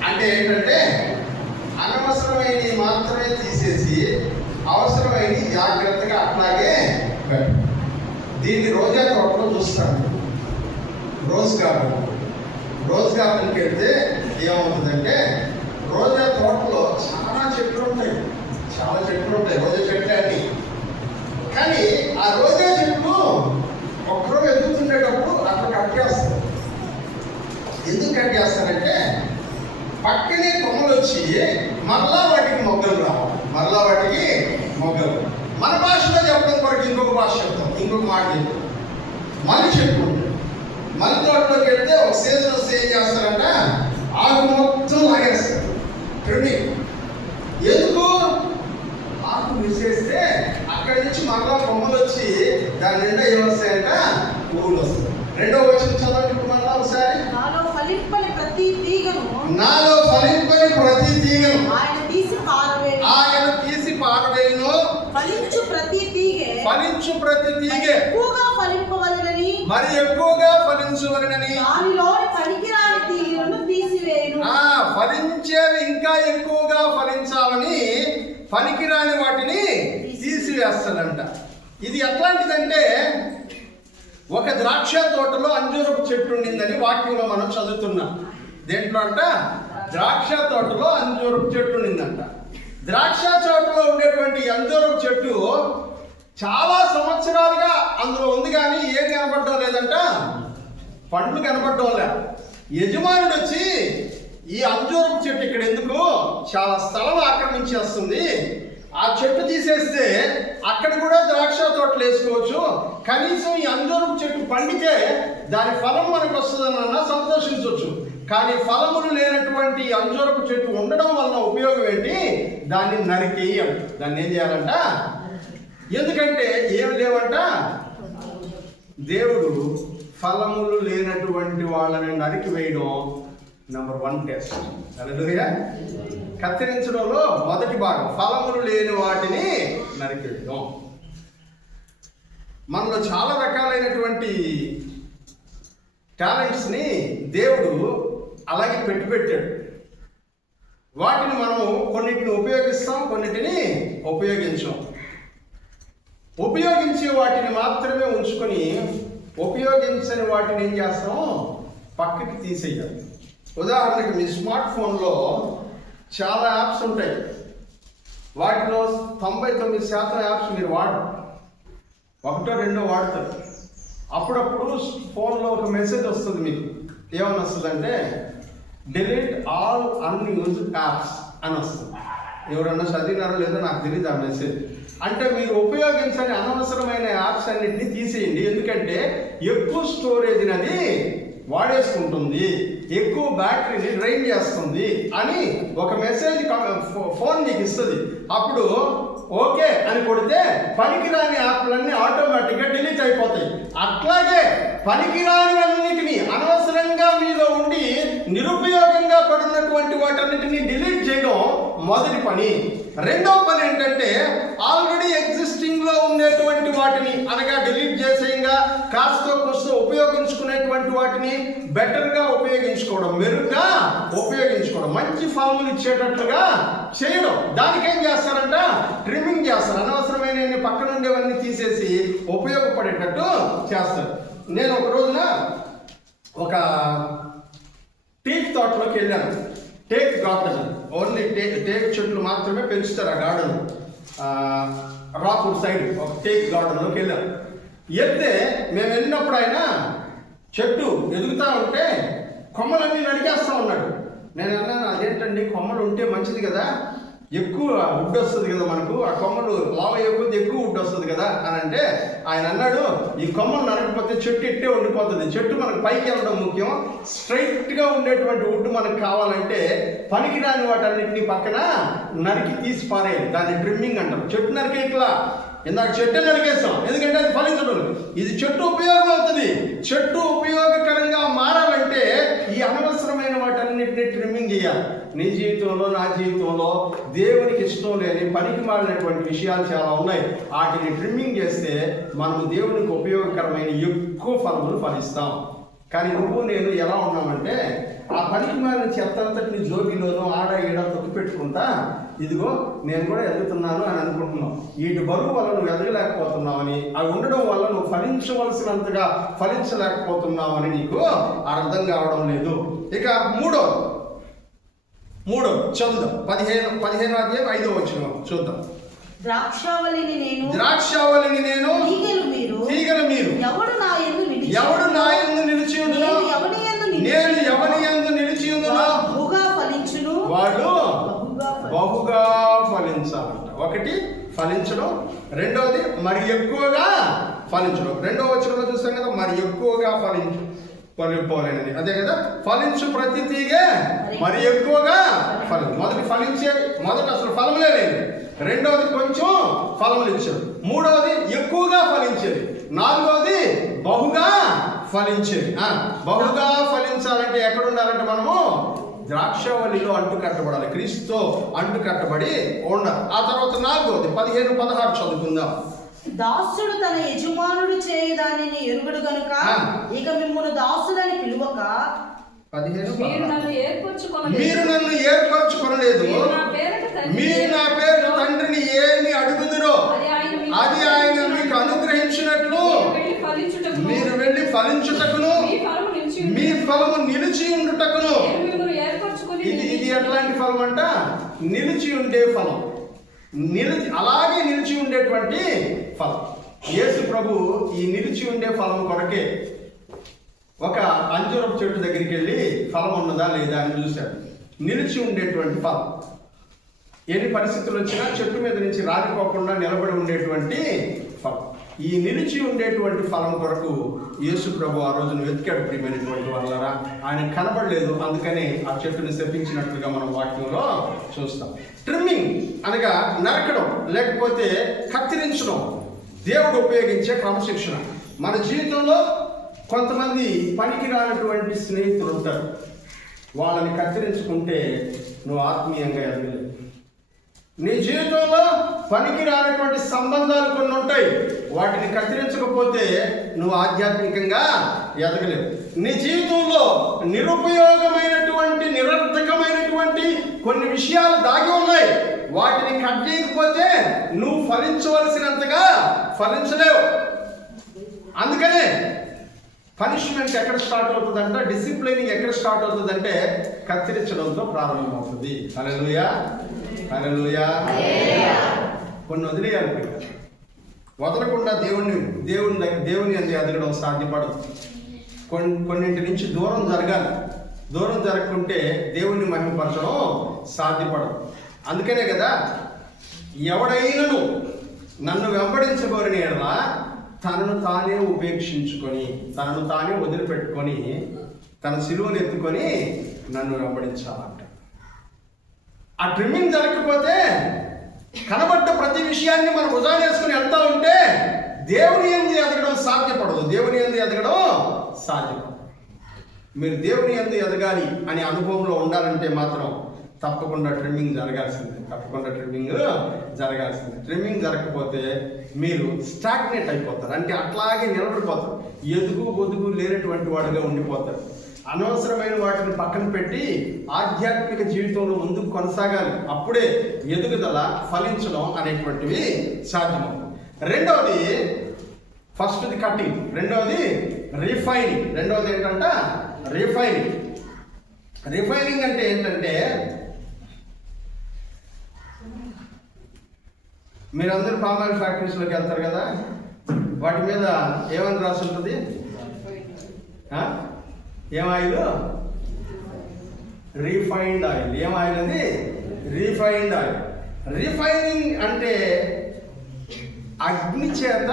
అంటే ఏంటంటే అనవసరమైనవి మాత్రమే తీసేసి అవసరమైనవి జాగ్రత్తగా అట్లాగే పెట్టు. దీన్ని రోజా తోటలో చూస్తాను. రోజ్ గార్డెన్కి వెళ్తే ఏమవుతుందంటే రోజా తోటలో చాలా చెట్లు ఉంటాయి రోజా చెట్లు అన్నీ. కానీ ఆ రోజా చెట్లు ఒక్కరో ఎదుగుతుండేటప్పుడు అట్లా కట్ చేస్తారు. ఎందుకు కట్ చేస్తారంటే పక్కనే కొమ్మలు వచ్చి మరలా వాటికి మొగ్గలు రావాలి. మన భాషలో చెప్పడం కొరకు ఇంకొక భాష చెప్తాం, ఇంకొక మాట చెప్తాం. మల్లి చెట్టు ఉంటుంది. మల్లి తోటలోకి వెళ్తే ఒక సీజన్ వస్తే ఏం చేస్తారంట? ఆకు మొత్తం లాగేస్తారు. ట్రిమ్మింగ్. ఎందుకు? ఆకు విసేస్తే అక్కడి నుంచి మరలా కొమ్మలు వచ్చి దాని నిండా ఏమొస్తాయంట? పువ్వులు వస్తాయి. రెండవ వచనం చదవండి ఇప్పుడు మరలా ఒకసారి. నాలో ఫలింపని ప్రతి తీగను ఆయన తీసి పారవేయును. ఫలించు ప్రతి తీగె మరి ఎక్కువగా ఫలించవలెనని దానిలోని పనికిరాని తీగలను తీసివేయును. ఫలించేవి ఇంకా ఎక్కువగా ఫలించాలని పనికిరాని వాటిని తీసివేస్తాడంట. ఇది ఎట్లాంటిదంటే ఒక ద్రాక్ష తోటలో అంజూరపు చెట్టు ఉండిందని వాక్యంలో మనం చదువుతున్నాం. దేంట్లో అంట? ద్రాక్ష తోటలో అంజూరపు చెట్టు ఉండిందంట. ద్రాక్ష తోటలో ఉండేటువంటి అంజూరపు చెట్టు చాలా సంవత్సరాలుగా అందులో ఉంది, కానీ ఏం కనపడడం లేదంట? పండ్లు కనపడడం లే. యజమానుడు వచ్చి ఈ అంజూరపు చెట్టు ఇక్కడ ఎందుకు? చాలా స్థలం ఆక్రమించేస్తుంది, ఆ చెట్టు తీసేస్తే అక్కడ కూడా ద్రాక్ష తోటలు వేసుకోవచ్చు, కనీసం ఈ అంజూరపు చెట్టు పండితే దాని ఫలం మనకు వస్తుందన్న సంతోషించవచ్చు. కానీ ఫలములు లేనటువంటి అంజూరపు చెట్టు ఉండడం వలన ఉపయోగం ఏంటి? దాన్ని నరికేయాలి. దాన్ని ఏం చేయాలంట? ఎందుకంటే ఏం లేవంట? దేవుడు ఫలములు లేనటువంటి వాళ్ళని నరికివేయడం నెంబర్ 1 టెస్ట్. హల్లెలూయా. కత్తిరించడంలో మొదటి భాగం ఫలములు లేని వాటిని నరికేయడం. మనలో చాలా రకాలైనటువంటి టాలెంట్స్ని దేవుడు అలాగే పెట్టాడు. వాటిని మనం కొన్నిటిని ఉపయోగిస్తాం, కొన్నిటిని ఉపయోగించాం. ఉపయోగించే వాటిని మాత్రమే ఉంచుకొని ఉపయోగించని వాటిని ఏం చేస్తాం? పక్కకి తీసేయాలి. ఉదాహరణకి మీ స్మార్ట్ ఫోన్లో చాలా యాప్స్ ఉంటాయి. వాటిలో 99% యాప్స్ మీరు వాడరు, 1-2 వాడతారు. అప్పుడప్పుడు ఫోన్లో ఒక మెసేజ్ వస్తుంది. మీకు ఏమని వస్తుందంటే డిలీట్ ఆల్ అన్యూజ్డ్ యాప్స్ అని వస్తుంది. ఎవరన్నా చదివినారో లేదో నాకు తెలియదు ఆ మెసేజ్. అంటే మీరు ఉపయోగించని అనవసరమైన యాప్స్ అన్నింటినీ తీసేయండి, ఎందుకంటే ఎక్కువ స్టోరేజ్ని అది వాడేసుకుంటుంది, ఎక్కువ బ్యాటరీని డ్రైన్ చేస్తుంది అని ఒక మెసేజ్ ఫోన్ నీకు ఇస్తుంది. అప్పుడు ఓకే అని కొడితే పనికిరాని యాప్లన్నీ ఆటోమేటిక్గా డిలీట్ అయిపోతాయి. అట్లాగే పనికిరానివన్నిటిని అనవసరంగా మీలో ఉండి నిరుపయోగంగా పడున్నటువంటి వాటన్నిటిని డిలీట్ చేయడం మొదటి పని. రెండో పని ఏంటంటే ఆల్రెడీ ఎగ్జిస్టింగ్లో ఉండేటువంటి వాటిని అనగా డిలీట్ చేసేయంగా కాస్త కోస్త ఉపయోగించుకునేటువంటి వాటిని బెటర్గా ఉపయోగించుకోవడం, మెరుగ్గా ఉపయోగించుకోవడం, మంచి ఫలములు ఇచ్చేటట్లుగా చేయడం. దానికేం చేస్తారంట? ట్రిమ్మింగ్ చేస్తారు. అనవసరమైన పక్కన ఉండేవన్నీ తీసేసి ఉపయోగపడేటట్టు చేస్తారు. నేను ఒక రోజున ఒక టీక్ తోటలోకి వెళ్ళాను. టేక్ గార్డెన్, ఓన్లీ టేక్ చెట్లు మాత్రమే పెంచుతారు ఆ గార్డెన్. రాపూర్ సైడ్ ఒక టేక్ గార్డెన్లోకి వెళ్ళాం. వెళ్తే మేము వెళ్ళినప్పుడు ఆయన చెట్టు ఎదుగుతా ఉంటే కొమ్మలన్నీ నరికేస్తా ఉన్నాడు. నేను అన్నాను, అదేంటండి కొమ్మలు ఉంటే మంచిది కదా, ఎక్కువ వుడ్ వస్తుంది కదా మనకు, ఆ కొమ్మలు లావ అయిపోతే ఎక్కువ వుడ్ వస్తుంది కదా అని అంటే ఆయన అన్నాడు, ఈ కొమ్మలు నరకపోతే చెట్టు ఇట్టే ఉండిపోతుంది. చెట్టు మనకు పైకి వెళ్ళడం ముఖ్యం, స్ట్రైట్గా ఉండేటువంటి వుడ్ మనకు కావాలంటే పనికిరాని వాటన్నిటిని పక్కన నరికి తీసి పారేయాలి. దాన్ని ట్రిమ్మింగ్ అంటారు. చెట్టు నరికే ఇట్లా ఇందాక చెట్టు నరికేస్తాం, ఎందుకంటే అది ఫలించడం. ఇది చెట్టు ఉపయోగం అవుతుంది. చెట్టు ఉపయోగకరంగా మారాలంటే ఈ అనవసరమైన వాటన్నిటిని ట్రిమ్మింగ్ చేయాలి. నీ జీవితంలో, నా జీవితంలో దేవునికి ఇష్టం లేని పనికి మారినటువంటి విషయాలు చాలా ఉన్నాయి. వాటిని ట్రిమ్మింగ్ చేస్తే మనము దేవునికి ఉపయోగకరమైన ఎక్కువ ఫలములు ఫలిస్తాం. కానీ నువ్వు నేను ఎలా ఉన్నామంటే ఆ పనికి మారిన చెత్త అంతటిని జోబీలోనూ ఆడ ఈడ తొక్కి పెట్టుకుంటా, ఇదిగో నేను కూడా ఎదుగుతున్నాను అని అనుకుంటున్నావు. వీటి బరువు వల్ల నువ్వు ఎదగలేకపోతున్నావని, అవి ఉండడం వల్ల నువ్వు ఫలించవలసినంతగా ఫలించలేకపోతున్నావని నీకు అర్థం కావడం లేదు. ఇక మూడో చదువుదాం. 15వ అధ్యాయం 5వ వచనం చూద్దాం. ద్రాక్షావళిని నేను తీగలు మీరు ఎవడు నా యందు నిలిచి ఉండునో నేను ఎవని యందు నిలిచి ఉండునో వాడు బహుగా ఫలించాలంట. ఒకటి ఫలించడం, రెండవది మరి ఎక్కువగా ఫలించడం. రెండవ వచనంలో చూస్తాం కదా, మరి ఎక్కువగా ఫలింపోలేనని. అదే కదా, ఫలించు ప్రతి తీగే మరి ఎక్కువగా మొదటి అసలు ఫలములే లేదు, రెండవది కొంచెం ఫలములు ఇచ్చాడు, మూడవది ఎక్కువగా ఫలించేది, నాలుగవది బహుగా ఫలించేది. బహుగా ఫలించాలంటే ఎక్కడ ఉండాలంటే మనము ద్రాక్షవల్లిలో అంటు కట్టబడాలి, క్రీస్తుతో అంటు కట్టబడి ఉండాలి. ఆ తర్వాత నాలుగవది 15-16 చదువుకుందాం. దాసుడు తన యజమానుడు చేయదానిని ఎరుగుడు గనుక ఇక మిమ్మును దాసులని పిలువక 15 మీరు నన్ను ఏర్పరచుకొనలేదు, మీరు నా పేరు తండ్రిని ఏమి అడుగుదురో అది ఆయన మీకు అనుగ్రహించినట్లు మీరు వెళ్ళి ఫలించుటకును మీ ఫలము నిలిచి ఉండుటకును. ఇది ఎట్లాంటి ఫలం అంట? నిలిచి ఉండే ఫలం, అలాగే నిలిచి ఉండేటువంటి ఫలం. యేసు ప్రభు ఈ నిలిచి ఉండే ఫలం కొరకే ఒక అంజూరపు చెట్టు దగ్గరికి వెళ్ళి ఫలం ఉన్నదా లేదా అని చూశాడు. నిలిచి ఉండేటువంటి ఫలం, ఎన్ని పరిస్థితులు వచ్చినా చెట్టు మీద నుంచి రాలిపోకుండా నిలబడి ఉండేటువంటి ఫలం. ఈ నిలిచి ఉండేటువంటి ఫలం కొరకు యేసు ప్రభు ఆ రోజును వెతికాడు. ప్రియమైనటువంటి వాళ్ళరా, ఆయన కనబడలేదు, అందుకని ఆ చెట్టుని శపించినట్లుగా మనం వాక్యంలో చూస్తాం. ట్రిమ్మింగ్ అనగా నరకడం లేకపోతే కత్తిరించడం దేవుడు ఉపయోగించే క్రమశిక్షణ. మన జీవితంలో కొంతమంది పనికి రానటువంటి స్నేహితులు ఉంటారు. వాళ్ళని కత్తిరించుకుంటే నువ్వు ఆత్మీయంగా ఎదగలేవు. నీ జీవితంలో పనికి రానటువంటి సంబంధాలు కొన్ని ఉంటాయి, వాటిని కత్తిరించకపోతే నువ్వు ఆధ్యాత్మికంగా ఎదగలేవు. నీ జీవితంలో నిరుపయోగమైనటువంటి నిరర్థకమైనటువంటి కొన్ని విషయాలు దాగి ఉన్నాయి, వాటిని కట్ చేయకపోతే నువ్వు ఫలించవలసినంతగా ఫలించలేవు. అందుకనే పనిష్మెంట్ ఎక్కడ స్టార్ట్ అవుతుందంటే, డిసిప్లైనింగ్ ఎక్కడ స్టార్ట్ అవుతుందంటే కత్తిరించడంతో ప్రారంభమవుతుంది. హల్లెలూయా, హల్లెలూయా. కొన్ని వదిలేయాలి, వదలకుండా దేవుని అంది ఎదగడం సాధ్యపడదు. కొన్నింటి నుంచి దూరం జరగాలి. దూరం జరగకుంటే దేవుణ్ణి మహిమపరచడం సాధ్యపడదు. అందుకనే కదా, ఎవడైనను నన్ను వెంబడించబోరిన ఎడల తనను తానే ఉపేక్షించుకొని, తనను తానే వదిలిపెట్టుకొని, తన సిలువను ఎత్తుకొని నన్ను వెంబడించాలంట. ఆ ట్రిమ్మింగ్ జరగకపోతే కనబడ్డ ప్రతి విషయాన్ని మనం భుజాన్ని వేసుకుని వెళ్తా ఉంటే దేవుని యందు ఎదగడం సాధ్యపడదు. మీరు దేవుని యందు ఎదగాలి అనే అనుభవంలో ఉండాలంటే మాత్రం తప్పకుండా ట్రిమ్మింగ్ జరగాల్సిందే. ట్రిమ్మింగ్ జరగకపోతే మీరు స్టాగ్నేట్ అయిపోతారు, అంటే అట్లాగే నిలబడిపోతారు. బొదుగు లేనటువంటి వాడుగా ఉండిపోతారు. అనవసరమైన వాటిని పక్కన పెట్టి ఆధ్యాత్మిక జీవితంలో ముందుకు కొనసాగాలి. అప్పుడే ఎదుగుదల, ఫలించడం అనేటువంటివి సాధ్యమవుతుంది. రెండవది, ఫస్ట్ది కటింగ్, రెండవది రిఫైనింగ్. రెండవది ఏంటంటే రిఫైనింగ్ అంటే ఏంటంటే, మీరందరూ పామాయిల్ ఫ్యాక్టరీస్లోకి వెళ్తారు కదా, వాటి మీద ఏమని రాసి ఉంటుంది? ఏం ఆయిల్? Refined oil. ఏం ఆయిల్ అది? Refined oil. రిఫైనింగ్ అంటే అగ్ని చేత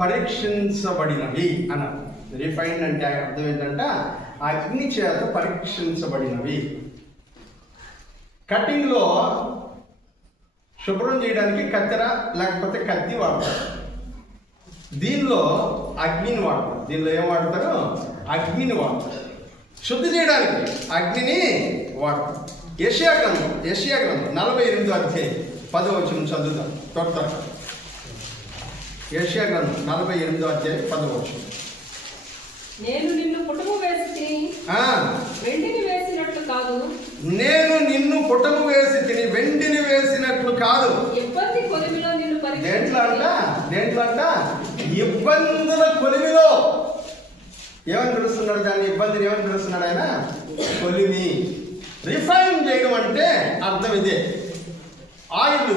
పరీక్షించబడినవి అన్నారు. రిఫైన్డ్ అంటే అర్థం ఏంటంటే అగ్ని చేత పరీక్షించబడినవి. కటింగ్లో శుభ్రం చేయడానికి కత్తెర లేకపోతే కత్తి వాడతారు. దీనిలో అగ్నిని వాడతారు. దీనిలో ఏం వాడతారు? అగ్నిని వాడతారు. శుద్ధి చేయడానికి అగ్నిని వాడతారు. యెషయా గ్రంథం 48వ అధ్యాయం 10వ వచనం చదువుతాం. త్వరగా యెషయా గ్రంథం 48వ అధ్యాయం 10వ వచనం. నేను నిన్ను పుటము వేసి తిని వెండిని వేసినట్లు కాదు. నేను నిన్ను పుటము వేసి తిని వెండిని వేసినట్లు కాదు. ఇబ్బంది కొలిమిలో నిన్ను దేంట్లో అంట ఇబ్బందుల కొలిమిలో. ఏమని పిలుస్తున్నాడు దాన్ని? ఇబ్బందిని ఏమని పిలుస్తున్నాడు ఆయన? కొలిమి. రిఫైన్ చేయడం అంటే అర్థం ఇదే. ఆయిల్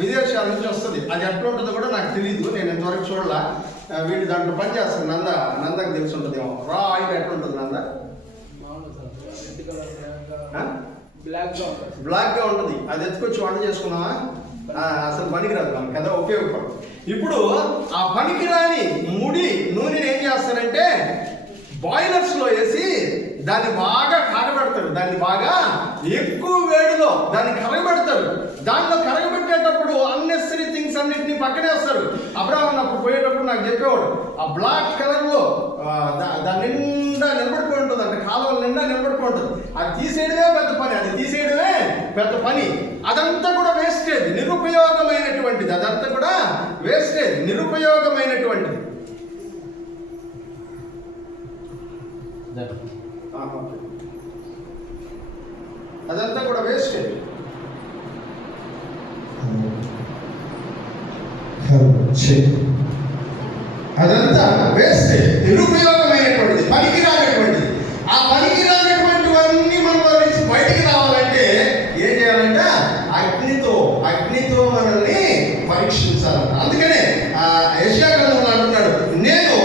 విదేశాల నుంచి వస్తుంది. అది ఎట్లా ఉంటుందో కూడా నాకు తెలియదు, నేను ఇంతవరకు చూడాల. వీడు దాంట్లో పని చేస్తాను. నందకు తెలిసి ఉంటుంది ఏమో. రా ఆయిల్ ఎట్లా ఉంటుంది నంద? బ్లాక్గా ఉంటుంది. అది ఎత్తుకొచ్చి వంట చేసుకున్నావా? అసలు పనికిరాదు మనకి కదా, ఉపయోగపడదు. ఇప్పుడు ఆ పనికిరాని ముడి నూనెని ఏం చేస్తారంటే బాయిలర్స్లో వేసి దాన్ని బాగా కాగబెడతారు. దాన్ని బాగా ఎక్కువ వేడిలో దాన్ని కరగబెడతారు. దాంట్లో కరగబెట్టేటప్పుడు అన్నెసరీ థింగ్స్ అన్నింటినీ పక్కనే వస్తారు. అబ్రాహ్మణ్ అప్పుడు పోయేటప్పుడు నాకు చెప్పేవాడు, ఆ బ్లాక్ కలర్లో దాని నిండా నిలబడిపోయి ఉంటుంది, అంటే కాలువల నిండా నిలబడిపోయి ఉంటుంది. అది తీసేయడమే పెద్ద పని. అదంతా కూడా వేస్టేజ్, నిరుపయోగమైనటువంటిది. అదంతా కూడా వేస్టేజ్, నిరుపయోగమైనటువంటిది. అదంతా కూడా వేస్టేజ్. అదంతా వేస్టేజ్, నిరుపయోగమైనటువంటిది, పనికిరానటువంటిది. ఆ పనికిరానటువంటివన్నీ మనలో నుంచి బయటికి రావాలంటే ఏం చేయాలంటే అగ్నితో మనల్ని పరీక్షించాలంట. అందుకనే యెషయా గ్రంథంలో అంటున్నాడు, నేను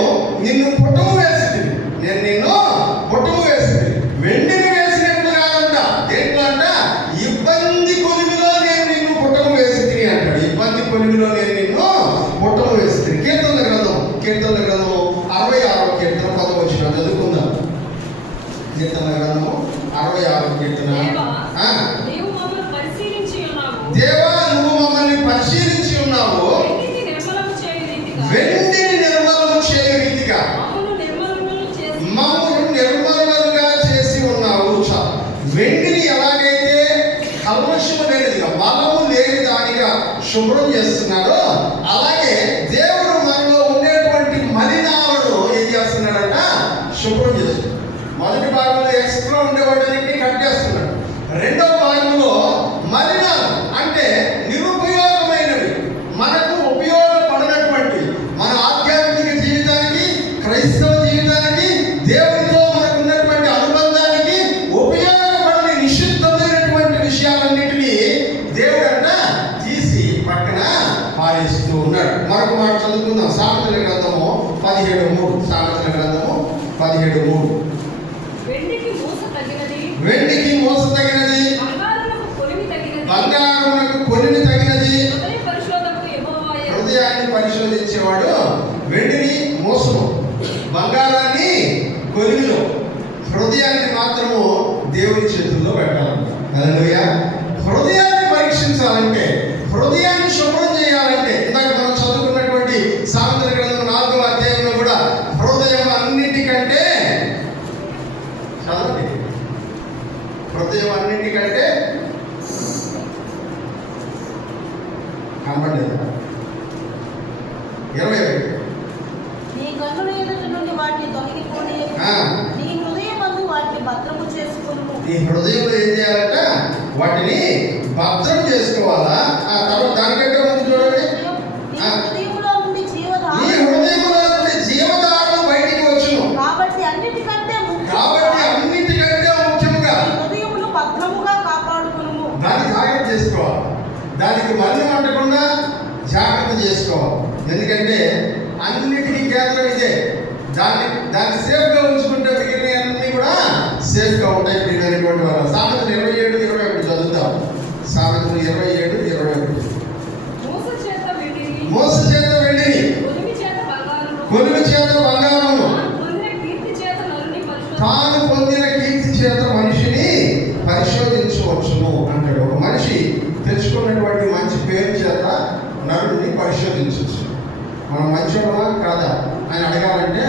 నిన్ను పుటము వేసి వెండిని వేసినట్లు కాదంట. దేంట్లో అంట? ఇబ్బంది కొలిమిలో నేను నిన్ను పుటము వేసి తిని అంటాడు. ఇబ్బంది కొలిమిలో నేను నిన్ను పుటము వేసి తిని. కీర్తనల గ్రంథం 66వ కీర్తన 10వ వచనం చదువుకుందాం. కీర్తనల గ్రంథము 66వ కీర్తన. దేవా నువ్వు మమ్మల్ని పరిశీలించి ఉన్నావు, వెండిని నిర్మలము చేయు రీతిగా మమ్మల్ని నిర్మలుగా చేసి ఉన్నావు. వెండిని ఎలాగైతే కల్మషము లేనిదిగా, మలము లేని దానిగా శుభ్రం చేస్తున్నాడో, అలాగే దేవుడు మనలో ఉండేటువంటి మలినాలను ఏం చేస్తున్నాడట? శుభ్రం చేస్తున్నాడు. మొదటి భాగంలో ఎక్స్ట్రా ఉండేవాటిని కట్ చేస్తున్నాడు. రెండవ భాగంలో మలినాలు అంటే నిరుపయోగమైనవి, మనకు ఉపయోగపడినటువంటి, మన ఆధ్యాత్మిక జీవితానికి, క్రైస్తవ జీవితానికి, దేవుడితో మనకు ఉన్నటువంటి అనుబంధానికి ఉపయోగపడని నిషిద్ధమైనటువంటి విషయాలన్నిటినీ దేవుడంట తీసి పక్కన పారేస్తూ ఉన్నాడు. మరొక మాట చదువుకుందాం. సామెతల గ్రంథము 17:3. సామెతల గ్రంథము 17:3. వెండికి మోస తగినది, బంగారమునకు కొలిమి తగినది. హృదయాన్ని పరిశోధించేవాడు వెండిని మోసము, బంగారాన్ని కొలిమిలో, హృదయాన్ని మాత్రము దేవుని చేతుల్లో పెట్టాలంట. హల్లెలూయా. హృదయాన్ని పరీక్షించాలంటే, హృదయాన్ని శుభ్రం చేయాలంటే, ఇందాక మనం చదువుకున్నటువంటి సామెతల గ్రంథం 4వ అధ్యాయంలో కూడా హృదయం అన్నిటికంటే, చదవండి, హృదయం అన్నిటికంటే కనబడలేదు. 21. నీ కన్నుల ఎదుట నుండి వాటిని తొలగిపోని, నీ హృదయమందు వాటిని భద్రము చేసుకొనుము. నీ హృదయంలో ఏం చేయాలంట? వాటిని భద్రం చేసుకోవాలా? తర్వాత దానికంటే ముందు చూడండి, నీ హృదయములో నుండి జీవధారలు బయటికి వచ్చును. కాబట్టి అన్నిటికంటే ముఖ్యంగా హృదయమును భద్రముగా కాపాడుకొనుము. దాన్ని జాగ్రత్త చేసుకోవాలి. దానికి మలినం అంటకుండా జాగ్రత్త చేసుకోవాలి. ఎందుకంటే అన్నిటికీ కేంద్రం ఇదే. దాన్ని సేఫ్గా ఉంచుకుంటే మిగిలినవన్నీ కూడా సేఫ్గా ఉంటాయి. ప్రియమైనటువంటి వారు సామెతలు 27:21 చదువుతాం. సామెతలు 27:21. మోస చేత వెండిని, కొలిమి చేత బంగారమును, తాను పొందిన కీర్తి చేత మనిషిని పరిశోధించవచ్చును అంటాడు. ఒక మనిషి తెచ్చుకున్నటువంటి మంచి పేరు చేత నరుడిని పరిశోధించవచ్చు. మనం మంచివాళ్ళమా కాదా అని అడగాలంటే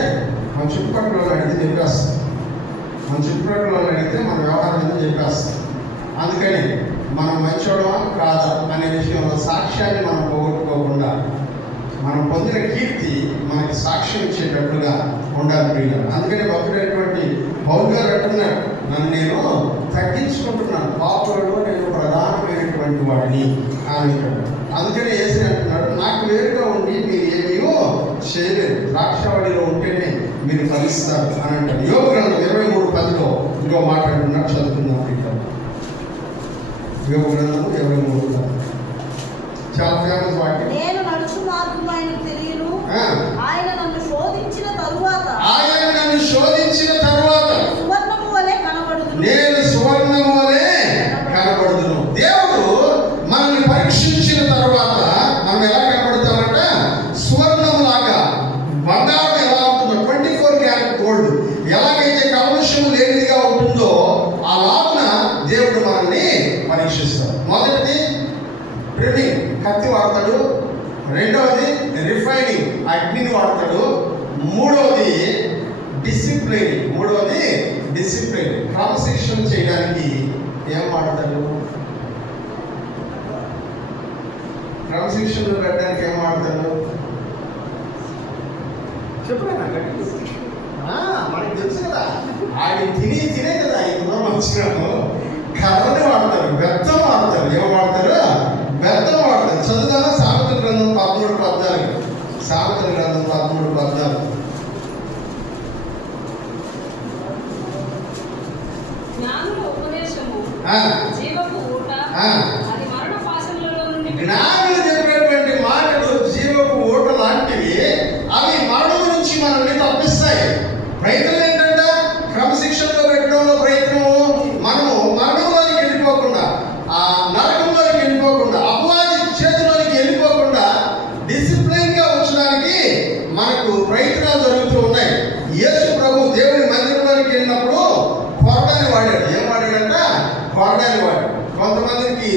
మన చుట్టుపక్కల వాళ్ళు అడిగితే చెప్పేస్తాం. మన చుట్టుపక్కల వాళ్ళు అడిగితే మన వ్యవహారం ఏదో చెప్పేస్తాం. అందుకని మనం మంచివాళ్ళమా కాదా అనే విషయంలో సాక్ష్యాన్ని మనం పోగొట్టుకోకుండా మనం పొందిన కీర్తి మనకి సాక్ష్యం ఇచ్చేటట్లుగా ఉండాలి ప్రియులు. అందుకని భక్తుడైనటువంటి పౌలు గారు అంటున్నాడు, నన్ను నేను తగ్గించుకుంటున్నాను, పాపులలో నేను ప్రధానమైనటువంటి వాడిని అని. అందుకని యేసు అంటున్నాడు, నాకు వేరుగా ఉండి మీరు ఏమీయో చేయలేరు, ద్రాక్షవాడిలో ఉంటేనే మీరు ఫలిస్తారు అని అంటాడు. యోగ గ్రంథం 23:10 ఇంకో మాట అంటున్నాడు, చదువుకుందాం ప్రియులు. యోగ గ్రంథం 23:10 చాలా ఫేమస్ వాక్యం. నేను నడుచు మార్గము ఆయనకు తెలియను, ఆయన నన్ను శోధించిన తరువాత సువర్ణము వలె కనబడుదును, నేను సువర్ణము వలె కనబడుదును. దేవుడు మనల్ని పరీక్షించిన తర్వాత మనం ఎలా కనబడతామంట? సువర్ణము లాగా. బంగారం ఎలా ఉంటుందో 24 క్యారెట్ గోల్డ్ ఎలాగైతే కల్మషం లేనిదిగా ఉంటుందో అలాగున దేవుడు మనల్ని పరీక్షిస్తాడు. మొదటిది ట్రిమ్మింగ్, కత్తి వాడతాడు. రెండవది రిఫైనింగ్, అగ్నిని వాడతాడు. మూడవది డిసిప్లిన్, క్రమశిక్షణ చేయడానికి ఏం వాడతాడు? క్రమశిక్షణలో పెట్టడానికి ఏం వాడతాడు? చెప్పరా? మనకి తెలుసు కదా, ఆయన తినే కదా ఈ దూరం వచ్చినాము. కర్రని వాడతారు, బెత్తం వాడతారు. ఏం వాడతారు? బెత్తం వాడతారు. చదువుతారా? సామెతల గ్రంథం 13:14. సామెతల గ్రంథం 13:14. జ్ఞానులు చెప్పినటువంటి మాటలు జీవపు ఊట లాంటివి. అవి మరణం నుంచి మనల్ని తప్పిస్తాయి. ప్రయత్నం ఏంటంటే క్రమశిక్షణలో పెట్టడంలో ప్రయత్నము. మనము మరణంలోకి వెళ్ళిపోకుండా, ఆ నరకంలోకి వెళ్ళిపోకుండా, అపవాది చేతిలోకి వెళ్ళిపోకుండా డిసిప్లిన్గా ఉంచడానికి మనకు ప్రయత్నాలు జరుగుతూ ఉన్నాయి. యేసు ప్రభు దేవుని మందిరంలోకి వెళ్ళినప్పుడు కొరడాన్ని వాడాడు. ఏం వాడాడంట? కొరడాన్ని వాడాడు. కొంతమందికి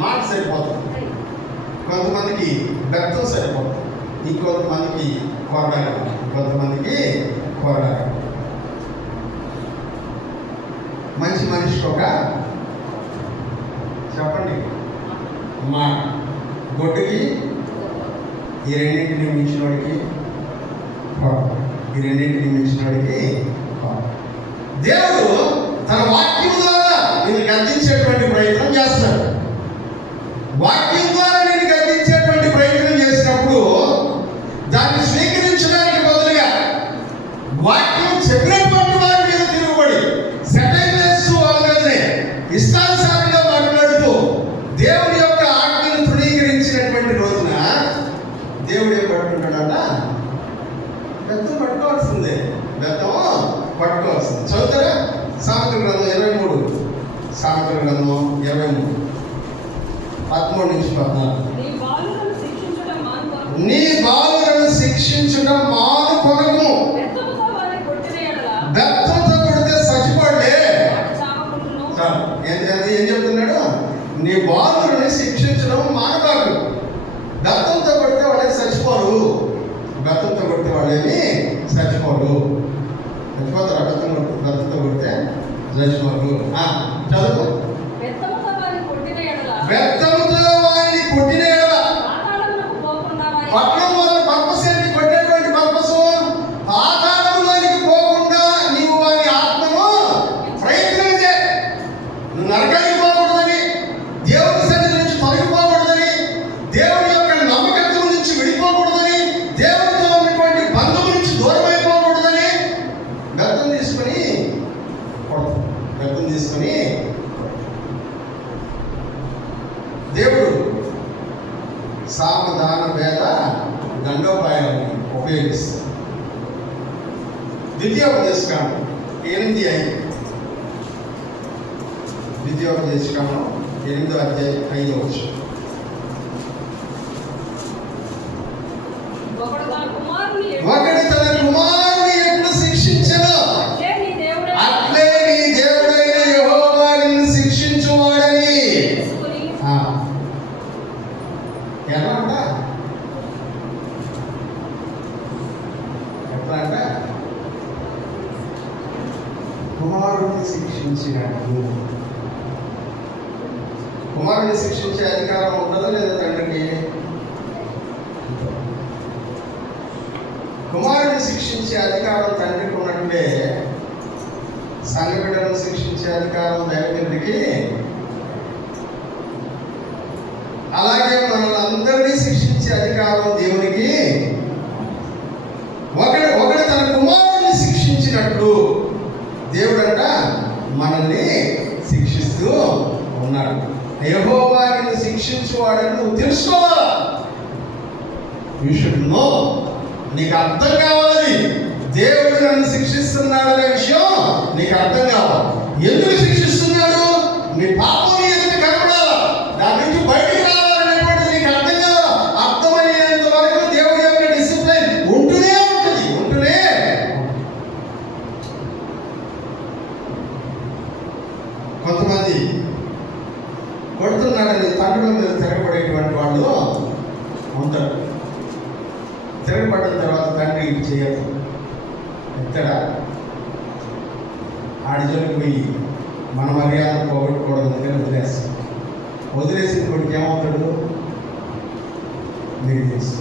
మాట సరిపోతుంది, కొంతమందికి బెత్తం సరిపోతుంది, ఇంకొంతమందికి కొరడాలి, కొంతమందికి కొరడాలి. మంచి మనిషికి ఒక చెప్పండి మాట, గొడ్డుకి ఈ రెండింటిని మించిన వాడికి ఈ రెండింటిని మించిన వాడికి. దేవుడు తన వాక్యం ద్వారా నేను గద్దించేటువంటి ప్రయత్నం చేస్తాడు. వాక్యం ద్వారా నేను గద్దించేటువంటి ప్రయత్నం చేసినప్పుడు దాన్ని స్వీకరించడానికి బదులుగా వాక్యం చెప్పినటువంటి వారి మీద తిరుగుబడి సెటైన్ చేస్తూ వాళ్ళ మీదనే ఇష్టానుసారంగా మాట్లాడుతూ దేవుని యొక్క ఆజ్ఞను తృణీకరించినటువంటి రోజున దేవుడు ఏం పట్టుకుంటాడట? బెత్తం పట్టుకోవాల్సిందే. బెత్తం పట్టుకోవాల్సిందే. చదువుతారా? సామెతల గ్రంథం 23. సామెతల గ్రంథం 23 13-14. నీ బాలులను శిక్షించడం మానుకొనము. బెత్తంతో కొడితే చచ్చిపోలే. ఏం చెప్తున్నాడు? నీ బాలులను శిక్షించడం మానబాకు. బెత్తంతో కొడితే వాళ్ళేమి చచ్చిపోరు. బెత్తంతో కొడితే వాళ్ళేమి చచ్చిపోరు. చచ్చిపోతారు. బెత్తంతో కొడితే చచ్చిపోరు. చదువు. బెత్తముతో వారిని కొట్టిన ఎడల పట్టణం వల్ల పర్పస్ ఏంటి? కొట్టేటువంటి పర్పస్ పాతాళంలోనికి పోకుండా నీవు వారి ఆత్మను ప్రయత్నం చేయి. నువ్వు నరకానికి పోకూడదని, దేవుని సన్నిధి నుంచి తొలగిపోకూడదని, దేవుని యొక్క నమ్మకత్వం నుంచి విడిపోకూడదని, దేవునితో ఉన్నటువంటి బంధువు నుంచి దూరం అయిపోకూడదని బెత్తం తీసుకొని దేవుడు సామధాన భేద దండోపాయాలను ఉపయోగిస్తాడు. ద్వితీయోపదేశకాండం 8:5. ద్వితీయోపదేశకాండం 8:5. ఒకడు తన కుమారుని ఒకడు తన కుమారుని ఎట్లు శిక్షించెనో అట్లే నీ దేవుడైన అట్లే నీ దేవుడైన యెహోవా నిన్ను శిక్షించువాడని. తెలుసుకుని ఎలా అంట? ఎట్లా అంట? కుమారుడిని శిక్షించినట్లు. కుమారుడిని శిక్షించే అధికారం ఉంటుందా లేదా తండ్రికి? కుమారుడిని శిక్షించే అధికారం తండ్రికి ఉన్నట్లే సంఘ బిడ్డలను శిక్షించే అధికారం దైవజనుడికి, అలాగే మనల్ని అందరినీ శిక్షించే అధికారం దేవునికి. ఒకడు తన కుమారుడిని శిక్షించినట్లు దేవుడంట మనల్ని శిక్షిస్తూ ఉన్నాడు. యెహోవా నిన్ను శిక్షించువాడని నువ్వు తెలుసుకోవాలా. You should know. నీకు అర్థం కావాలి దేవుడు నన్ను శిక్షిస్తున్నాడనే విషయం నీకు అర్థం కావాలి. ఎందుకు శిక్షిస్తున్నాడు? నీ పాపం ఎదుట కనపడాలా, దాని నుంచి బయటికి రావాలనేటువంటిది నీకు అర్థం కావాలా. అర్థమయ్యేంత వరకు దేవుడి యొక్క డిసిప్లిన్ ఉంటూనే ఉంటుంది. కొంతమంది కొడుతున్నాడని తండ్రుల మీద తిరగబడేటువంటి వాళ్ళు ఉంటారు. తిరగబడిన తర్వాత తండ్రి చేయదు, ఎక్కడ ఆడి జోలికి పోయి మన మర్యాద పోగొట్టుకోవడం దగ్గర వదిలేసిన కొడుకు ఏమవుతాడు? మీకు తెలుసు.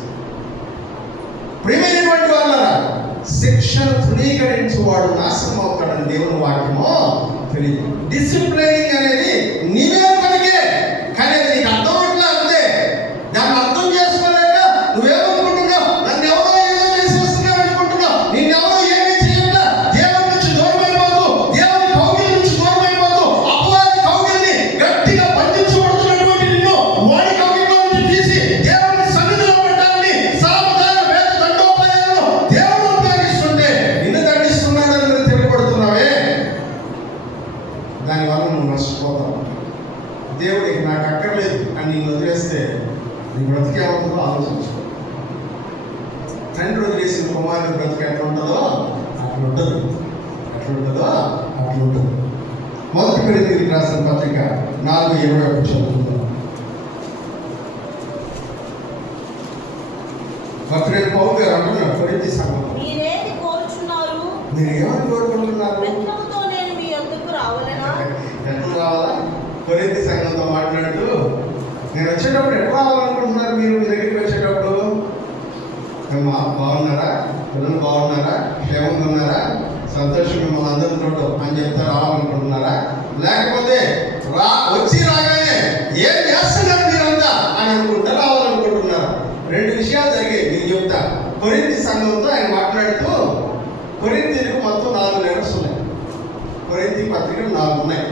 ప్రియమైనటువంటి వాళ్ళరా, శిక్షను తృణీకరించువాడు నాశనం అవుతాడని దేవుని వాక్యము తెలియదు. డిసిప్లైనింగ్ అనేది నీవే పనికే, కానీ అది నీకు అర్థం అవట్లే. అంతే. దాన్ని అర్థం చేసుకోలేక నువ్వేమనుకుంటున్నావు? నన్ను ఎవరో ఏదో చేసి వస్తున్నావు అనుకుంటున్నావు. నిన్నెవరో ఏమీ చేయట్లా. దేవుడి నుంచి దూరమైపోతూ, దేవుని కౌగిలి నుంచి దూరమైపోతూ, అపవాది కౌగిలిని గట్టిగా బంధించబడుతున్నటువంటి నిన్ను వాడి కౌగిలిలో నుంచి తీసి దేవుని సన్నిధిలో పెట్టాలని సావధాన వేద దండోపాయాలను దేవుడు ఉపయోగిస్తుంటే నిన్ను దండిస్తున్నాడని నువ్వు తెలియబడుతున్నావే, దానివల్ల నువ్వు నష్టపోతావు. దేవుడికి నాకు అక్కర్లేదు అని నేను వదిలేస్తే నీ బ్రతికే ఉంటుందో ఆలోచించుకో. తండ్రి వదిలేసిన కుమారుడు బ్రతికి ఎట్లా ఉంటుందో అట్లా ఉంటుంది. మొదటి కొరింథీయులకు రాసిన పత్రిక 4:21 చదువుకుందాం. భక్తుడైన పౌలు గారు అంటున్నారు కొరింథీ సంఘంలో, మీరేది కోరుచున్నారు? మీరు ఏమని కోరుకుంటున్నారు? ప్రతిమతో నేను మీ యొద్దకు రావాలనా? ఎట్లా రావాలా? కొరింథీ సంఘంతో మాట్లాడుతూ, నేను వచ్చేటప్పుడు ఎట్లా రావాలనుకుంటున్నారు? మీరు మీ దగ్గరికి వచ్చేటప్పుడు బాగున్నారా, పిల్లలు బాగున్నారా, క్షేమంగా ఉన్నారా, సంతోషం మిమ్మల్ని అందరూ చూడటం అని చెప్తే రావాలనుకుంటున్నారా? లేకపోతే రాగానే ఏం చేస్తున్నారు మీరంతా అని అనుకుంటా రావాలనుకుంటున్నారా? రెండు విషయాలు జరిగాయి. నేను చెప్తా. కొరింథీ సంఘంతో ఆయన మాట్లాడుతూ, కొరింథీయులకు మొత్తం 4 లెటర్స్ ఉన్నాయి. కొరింథీ పత్రికలు 4 ఉన్నాయి.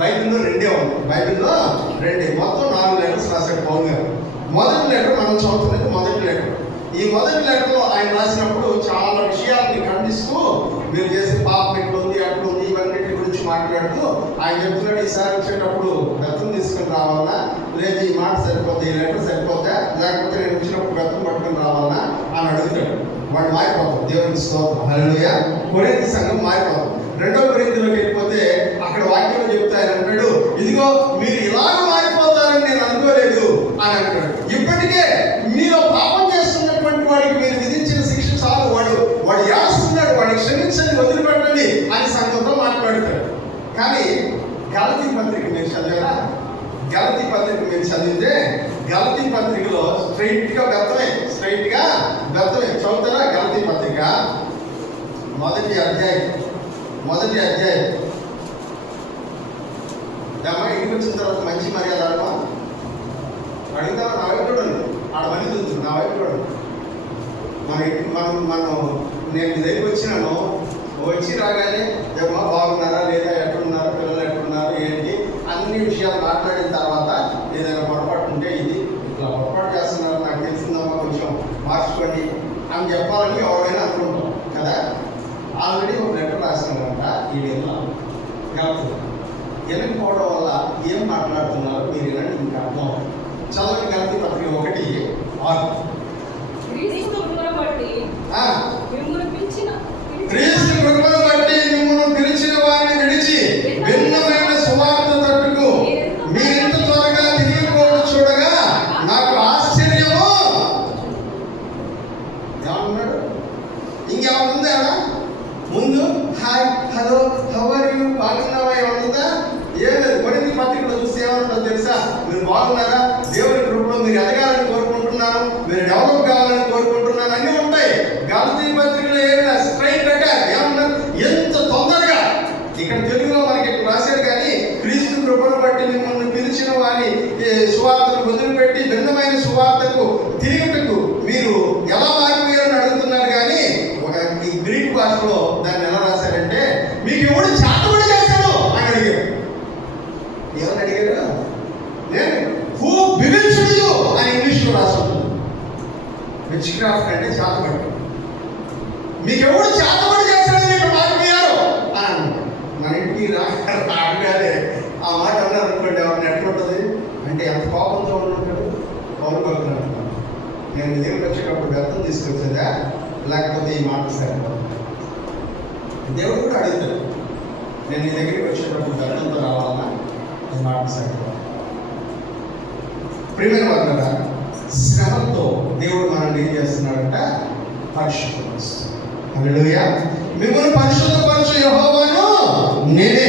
బైబిల్లో 2 ఉన్నాయి. బైబిల్లో 2, మొత్తం 4 లెటర్స్ రాశాడు పౌలు గారు. మొదటి లెటర్ మనం చదువుతున్నది మొదటి లెటర్. ఈ మొదటి లెటర్లో ఆయన రాసినప్పుడు చాలా విషయాలని ఖండిస్తూ, మీరు చేసే పాపం ఎట్లుంది అట్లుంది ఇవన్నిటి గురించి మాట్లాడుతూ ఆయన చెప్తున్నాడు, ఈసారి వచ్చేటప్పుడు బెత్తం తీసుకుని రావాలన్నా, లేదు ఈ మాట సరిపోద్ది, ఈ లెటర్ సరిపోద్దా, లేకపోతే నేను వచ్చినప్పుడు బెత్తం పట్టుకుని రావాలన్నా అని అడుగుతాడు. వాడు మారిపోతాం. దేవునికి స్తోత్రం, హల్లెలూయా. కొరింథీ సంఘం మారిపోతాం. 2వ కొరింథీలోకి వెళ్ళిపోతే అక్కడ వాక్యంలో చెప్తే ఆయన అంటాడు, ఇదిగో మీరు ఇలాగ మారిపోతారని నేను అనుకోలేదు అని అంటాడు. ఇప్పటికే మీరు పాపం చేస్తున్నటువంటి వాడికి మీరు విధించిన శిక్ష చాలు, వాడు చేస్తున్నాడు, వాడిని క్షమించండి, వదిలిపెట్టండి అని సంఘంతో మాట్లాడతాడు. కానీ గలతీ పత్రిక మీరు చదివారా? గలతీ పత్రిక మీరు చదివితే గలతీ పత్రికలో స్ట్రైట్గా బెత్తమే చదువుతారా? గలతీ పత్రిక మొదటి అధ్యాయం అమ్మా, ఇంటికి వచ్చిన తర్వాత మంచి మర్యాద అడగమా? అడిగితే నా వైపు చూడండి, ఆడ మనీ చూస్తుంది, నా వైపు చూడండి. మనం నేను మీ దగ్గరికి వచ్చినాను, వచ్చి రాగానే ఏమో బాగున్నారా లేదా, ఎట్లున్నారా, పిల్లలు ఎట్లున్నారు, ఏంటి అన్ని విషయాలు మాట్లాడిన తర్వాత ఏదైనా పొరపాటు ఉంటే ఇది ఇట్లా పొరపాటు చేస్తున్నారు నాకు తెలిసిందమ్మా, కొంచెం మార్చుకోండి అని చెప్పాలని ఎవరైనా అనుకుంటాం కదా. వాళ్ళు వినకపోవడం వల్ల ఏం మాట్లాడుతున్నారో మీరు వినండి, ఇంకా అర్థం అవుతుంది. చదవని గలతీ పత్రిక 1:6. క్రీస్తు కృపను బట్టి ఆ, మిమ్మల్ని క్రీస్తు కృపను బట్టి మిమ్మల్ని పిలిచిన వారిని విడిచి భిన్నమైన సువార్త తట్టుకు మీరింత త్వరగా తిరిగిపోవడం చూడగా నాకు ఆశ్చర్యము. ఏమన్నాడు? ఇంకేమన్నా ముందు hi hello how are you బాగున్నావా ఏమన్నా? ఏం లేదు. కొరింథీ పత్రికలో చూస్తే ఏమంటుందో తెలుసా? మీరు బాగున్నారా, దేవుని కృపలో మీరు ఎదగాలని కోరుకుంటున్నాను, మీరు డెవలప్ కావాలని కోరుకుంటున్నాను అన్నీ ఉంటాయి. గలతీ పత్రికలో ఏమైనా స్ట్రైట్ ఏమన్నారు? ఎంత తొందరగా ఇక్కడ తెలుగులో మనకి ఇక్కడ రాశారు కానీ క్రీస్తు కృపను బట్టి మిమ్మల్ని పిలిచిన వారి సువార్తను వదిలిపెట్టి భిన్నమైన సువార్తకు తిరుగుటకు మీరు ఎలా మారిపోయారని అడుగుతున్నారు. కానీ ఒక ఈ గ్రీక్ భాషలో దాన్ని ఎలా రాశారంటే మీకు ఎవడు చాటుబడి చేశాడు అని అడిగారు. ఏమని అడిగారు? నేను హూ బిలివ్స్ యు అని ఇంగ్లీష్లో రాసుకుంటుంది. విచ్ క్రాఫ్ట్ అంటే చాటుబడి. మీకు ఎవడు చాటుబడి చేశాడని ఇక్కడ మారిపోయారు అని అన్నారు. మన ఇంటికి రాగానే ఆ మాట అన్నారు అనుకోండి, ఎవరిని ఎట్లుంటుంది అంటే ఎంత కోపంతో ఉంటాడు. కోరుకుంటున్నాడు, నేను దేవుడికి వచ్చేటప్పుడు వ్యర్థం తీసుకొచ్చేదా లేకపోతే ఈ మాట సరిపోదు. దేవుడు కూడా అడుగుతాడు, నేను నీ దగ్గరికి వచ్చేటప్పుడు వ్యర్థంతో రావాలన్నా ఈ మాట సరిపోదు. ప్రియమైన వాళ్ళ శ్రమతో దేవుడు మనల్ని ఏం చేస్తున్నాడంట? పరిశుద్ధపరుస్తాడు. హల్లెలూయా. మిమ్మల్ని పరిశుద్ధపరచు యెహోవాను నేనే.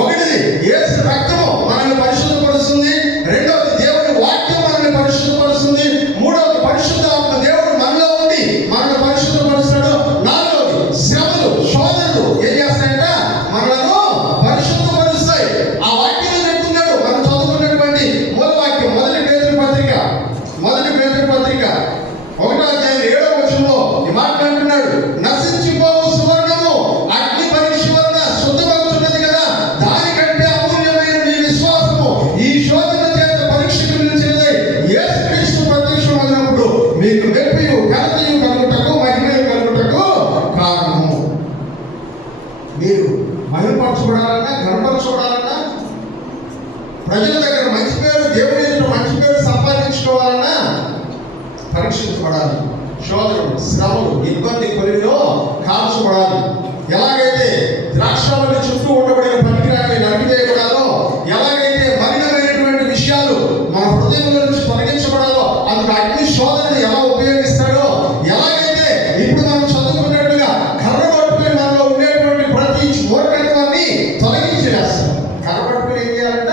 ఒకటిది యేసు రక్తము మనల్ని పరిశుద్ధపరుస్తుంది. రెండవది దేవుని వాక్యం మనల్ని పరిశుద్ధపరుస్తుంది. మూడవది పరిశుద్ధాత్మ దేవుడు మనలో ఉండి మనల్ని పరిశుద్ధపరుస్తాడు. నాలుగవది శ్రమలు శోధనలు ఏం చేస్తాయంట? మనలను పరిశుద్ధపరుస్తాయి. ఆ వాక్యం చెప్తున్నాడు మనం చదువుకున్నటువంటి మూల వాక్యం మొదటి పేతురు పత్రిక 1:7 ఈ మాట అంటున్నాడు, నశించిపోవు సువర్ణము అగ్ని పరీక్ష వలన శుద్ధమవుతున్నది కదా, దానికంటే అమూల్యమైన మీ విశ్వాసము ఈ శోధన చేత పరీక్షకు నిలిచినదై యేసుక్రీస్తు ప్రత్యక్షమైనప్పుడు మీకు మెప్పియు ఘనతయు కలుగుటకు మహిమయు కలుగుటకు కారణము. మీరు మహిమపరచబడాలన్నా ఘనపరచబడాలన్నా ప్రజల దగ్గర మంచి పేరు, దేవుని ఎదుట మంచి పేరు సంపాదించుకోవాలన్నా పరీక్షించబడాలి. శోధనలు శ్రమలు ఇబ్బంది కొలిలో కాల్చబడాలి. ఎలాగైతే ద్రాక్షావళి చుట్టూ ఉండబడిన పనికిరాని నడిపివేయబడాలో, ఎలాగైతే మలినమైనటువంటి విషయాలు మన హృదయంలో నుంచి తొలగించబడాలో అందుకు అగ్ని శోధనను ఎలా ఉపయోగిస్తాడో, ఎలాగైతే ఇప్పుడు మనం చదువుకున్నట్టుగా కర్ర పట్టుకుని మనలో ఉండేటువంటి ప్రతి మూర్ఖత్వాన్ని తొలగించేస్తాడు. కర్ర పట్టుకుని ఏం చేయాలంట?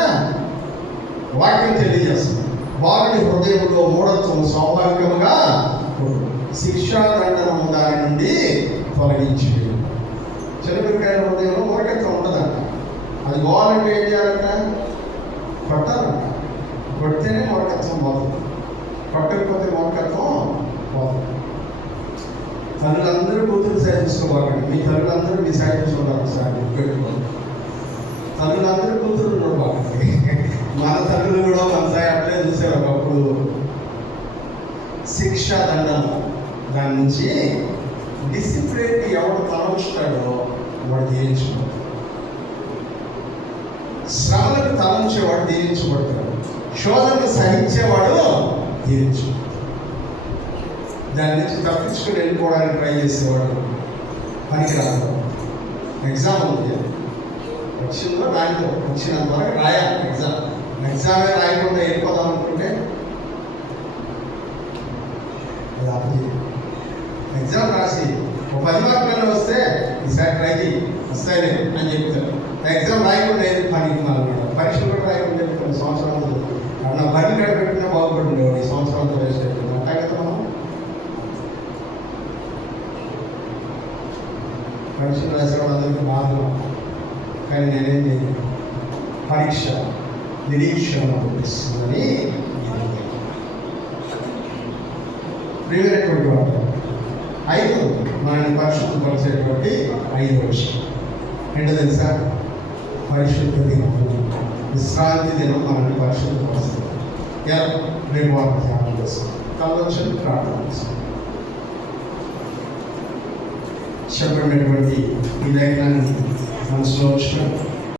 వాక్యం తెలియజేస్తాడు. వారి హృదయంలో మూఢత్వం స్వాభావికముగా శిక్షాదండనము దాని నుండి తొలగించి. చిన్నపిల్లకాయల హృదయంలో మూర్ఖత్వం ఉంటుందంట. అది పోవాలంటే ఏం చేయాలంట? కొట్టాలంట. కొడితేనే మూర్ఖత్వం పోతుంది, కొట్టకపోతే మూర్ఖత్వం పోతుంది. తల్లులందరూ కూతురు సాధించుకోవాలండి. మీ తల్లులందరూ మీ సాధించుకోవాలి సార్, పెట్టుకోవాలి. తల్లులందరూ కూతురు ఉండబాకండి. మన తల్లులు కూడా మన సాయి అట్లే చూసారు ఒకప్పుడు. శిక్షా దండం దాని నుంచి డిసిప్లిన్కి ఎవడు తలంచుతాడో వాడు దీవించబడతాడు. శ్రమలకు తలంచేవాడు దీవించబడతాడు. శోధనను సహించేవాడు దీవించబడతాడు. దాని నుంచి తప్పించుకుని వెళ్ళిపోవడానికి ట్రై చేసేవాడు పనికిరాదు. ఎగ్జామ్ ఉంది, వచ్చిందో రాయదో, వచ్చినంత వరకు రాయాలి. ఎగ్జామే రాయకుండా వెళ్ళిపోదాం అనుకుంటే ఎగ్జామ్ రాసి ఒక 10 మార్కులు వస్తే ఈసారి ట్రై చేయి వస్తాయి అని చెప్తారు. ఎగ్జామ్ రాయకుండా ఏది పనికి మనం పరీక్షలు కూడా రాయకుండా కొన్ని సంవత్సరాలు నా బండి కాడ పెట్టినా బాగుపడుతుండే ఈ సంవత్సరాలతో వేస్ట్ అయిపోయింది. అంటా కదా మనం పరీక్షలు రాసేవాడు అందరికీ బాధ. కానీ నేనేం చేయను, పరీక్ష నిరీక్షణ ఇస్తుందని ప్రియమైనటువంటి వాడు. 5 మనల్ని పరిశుద్ధపరిచేటువంటి 5 విషయం ఏంటో తెలుసా? పరిశుద్ధ దినం, విశ్రాంతి దినం మనల్ని పరిశుద్ధపరుస్తుంది. రేపు వారు ధ్యానం చేస్తాం. కలవచ్చని ప్రార్థన చేస్తాం. చెప్పినటువంటి ఈ లేఖనాన్ని మనసులో ఉంచుకొని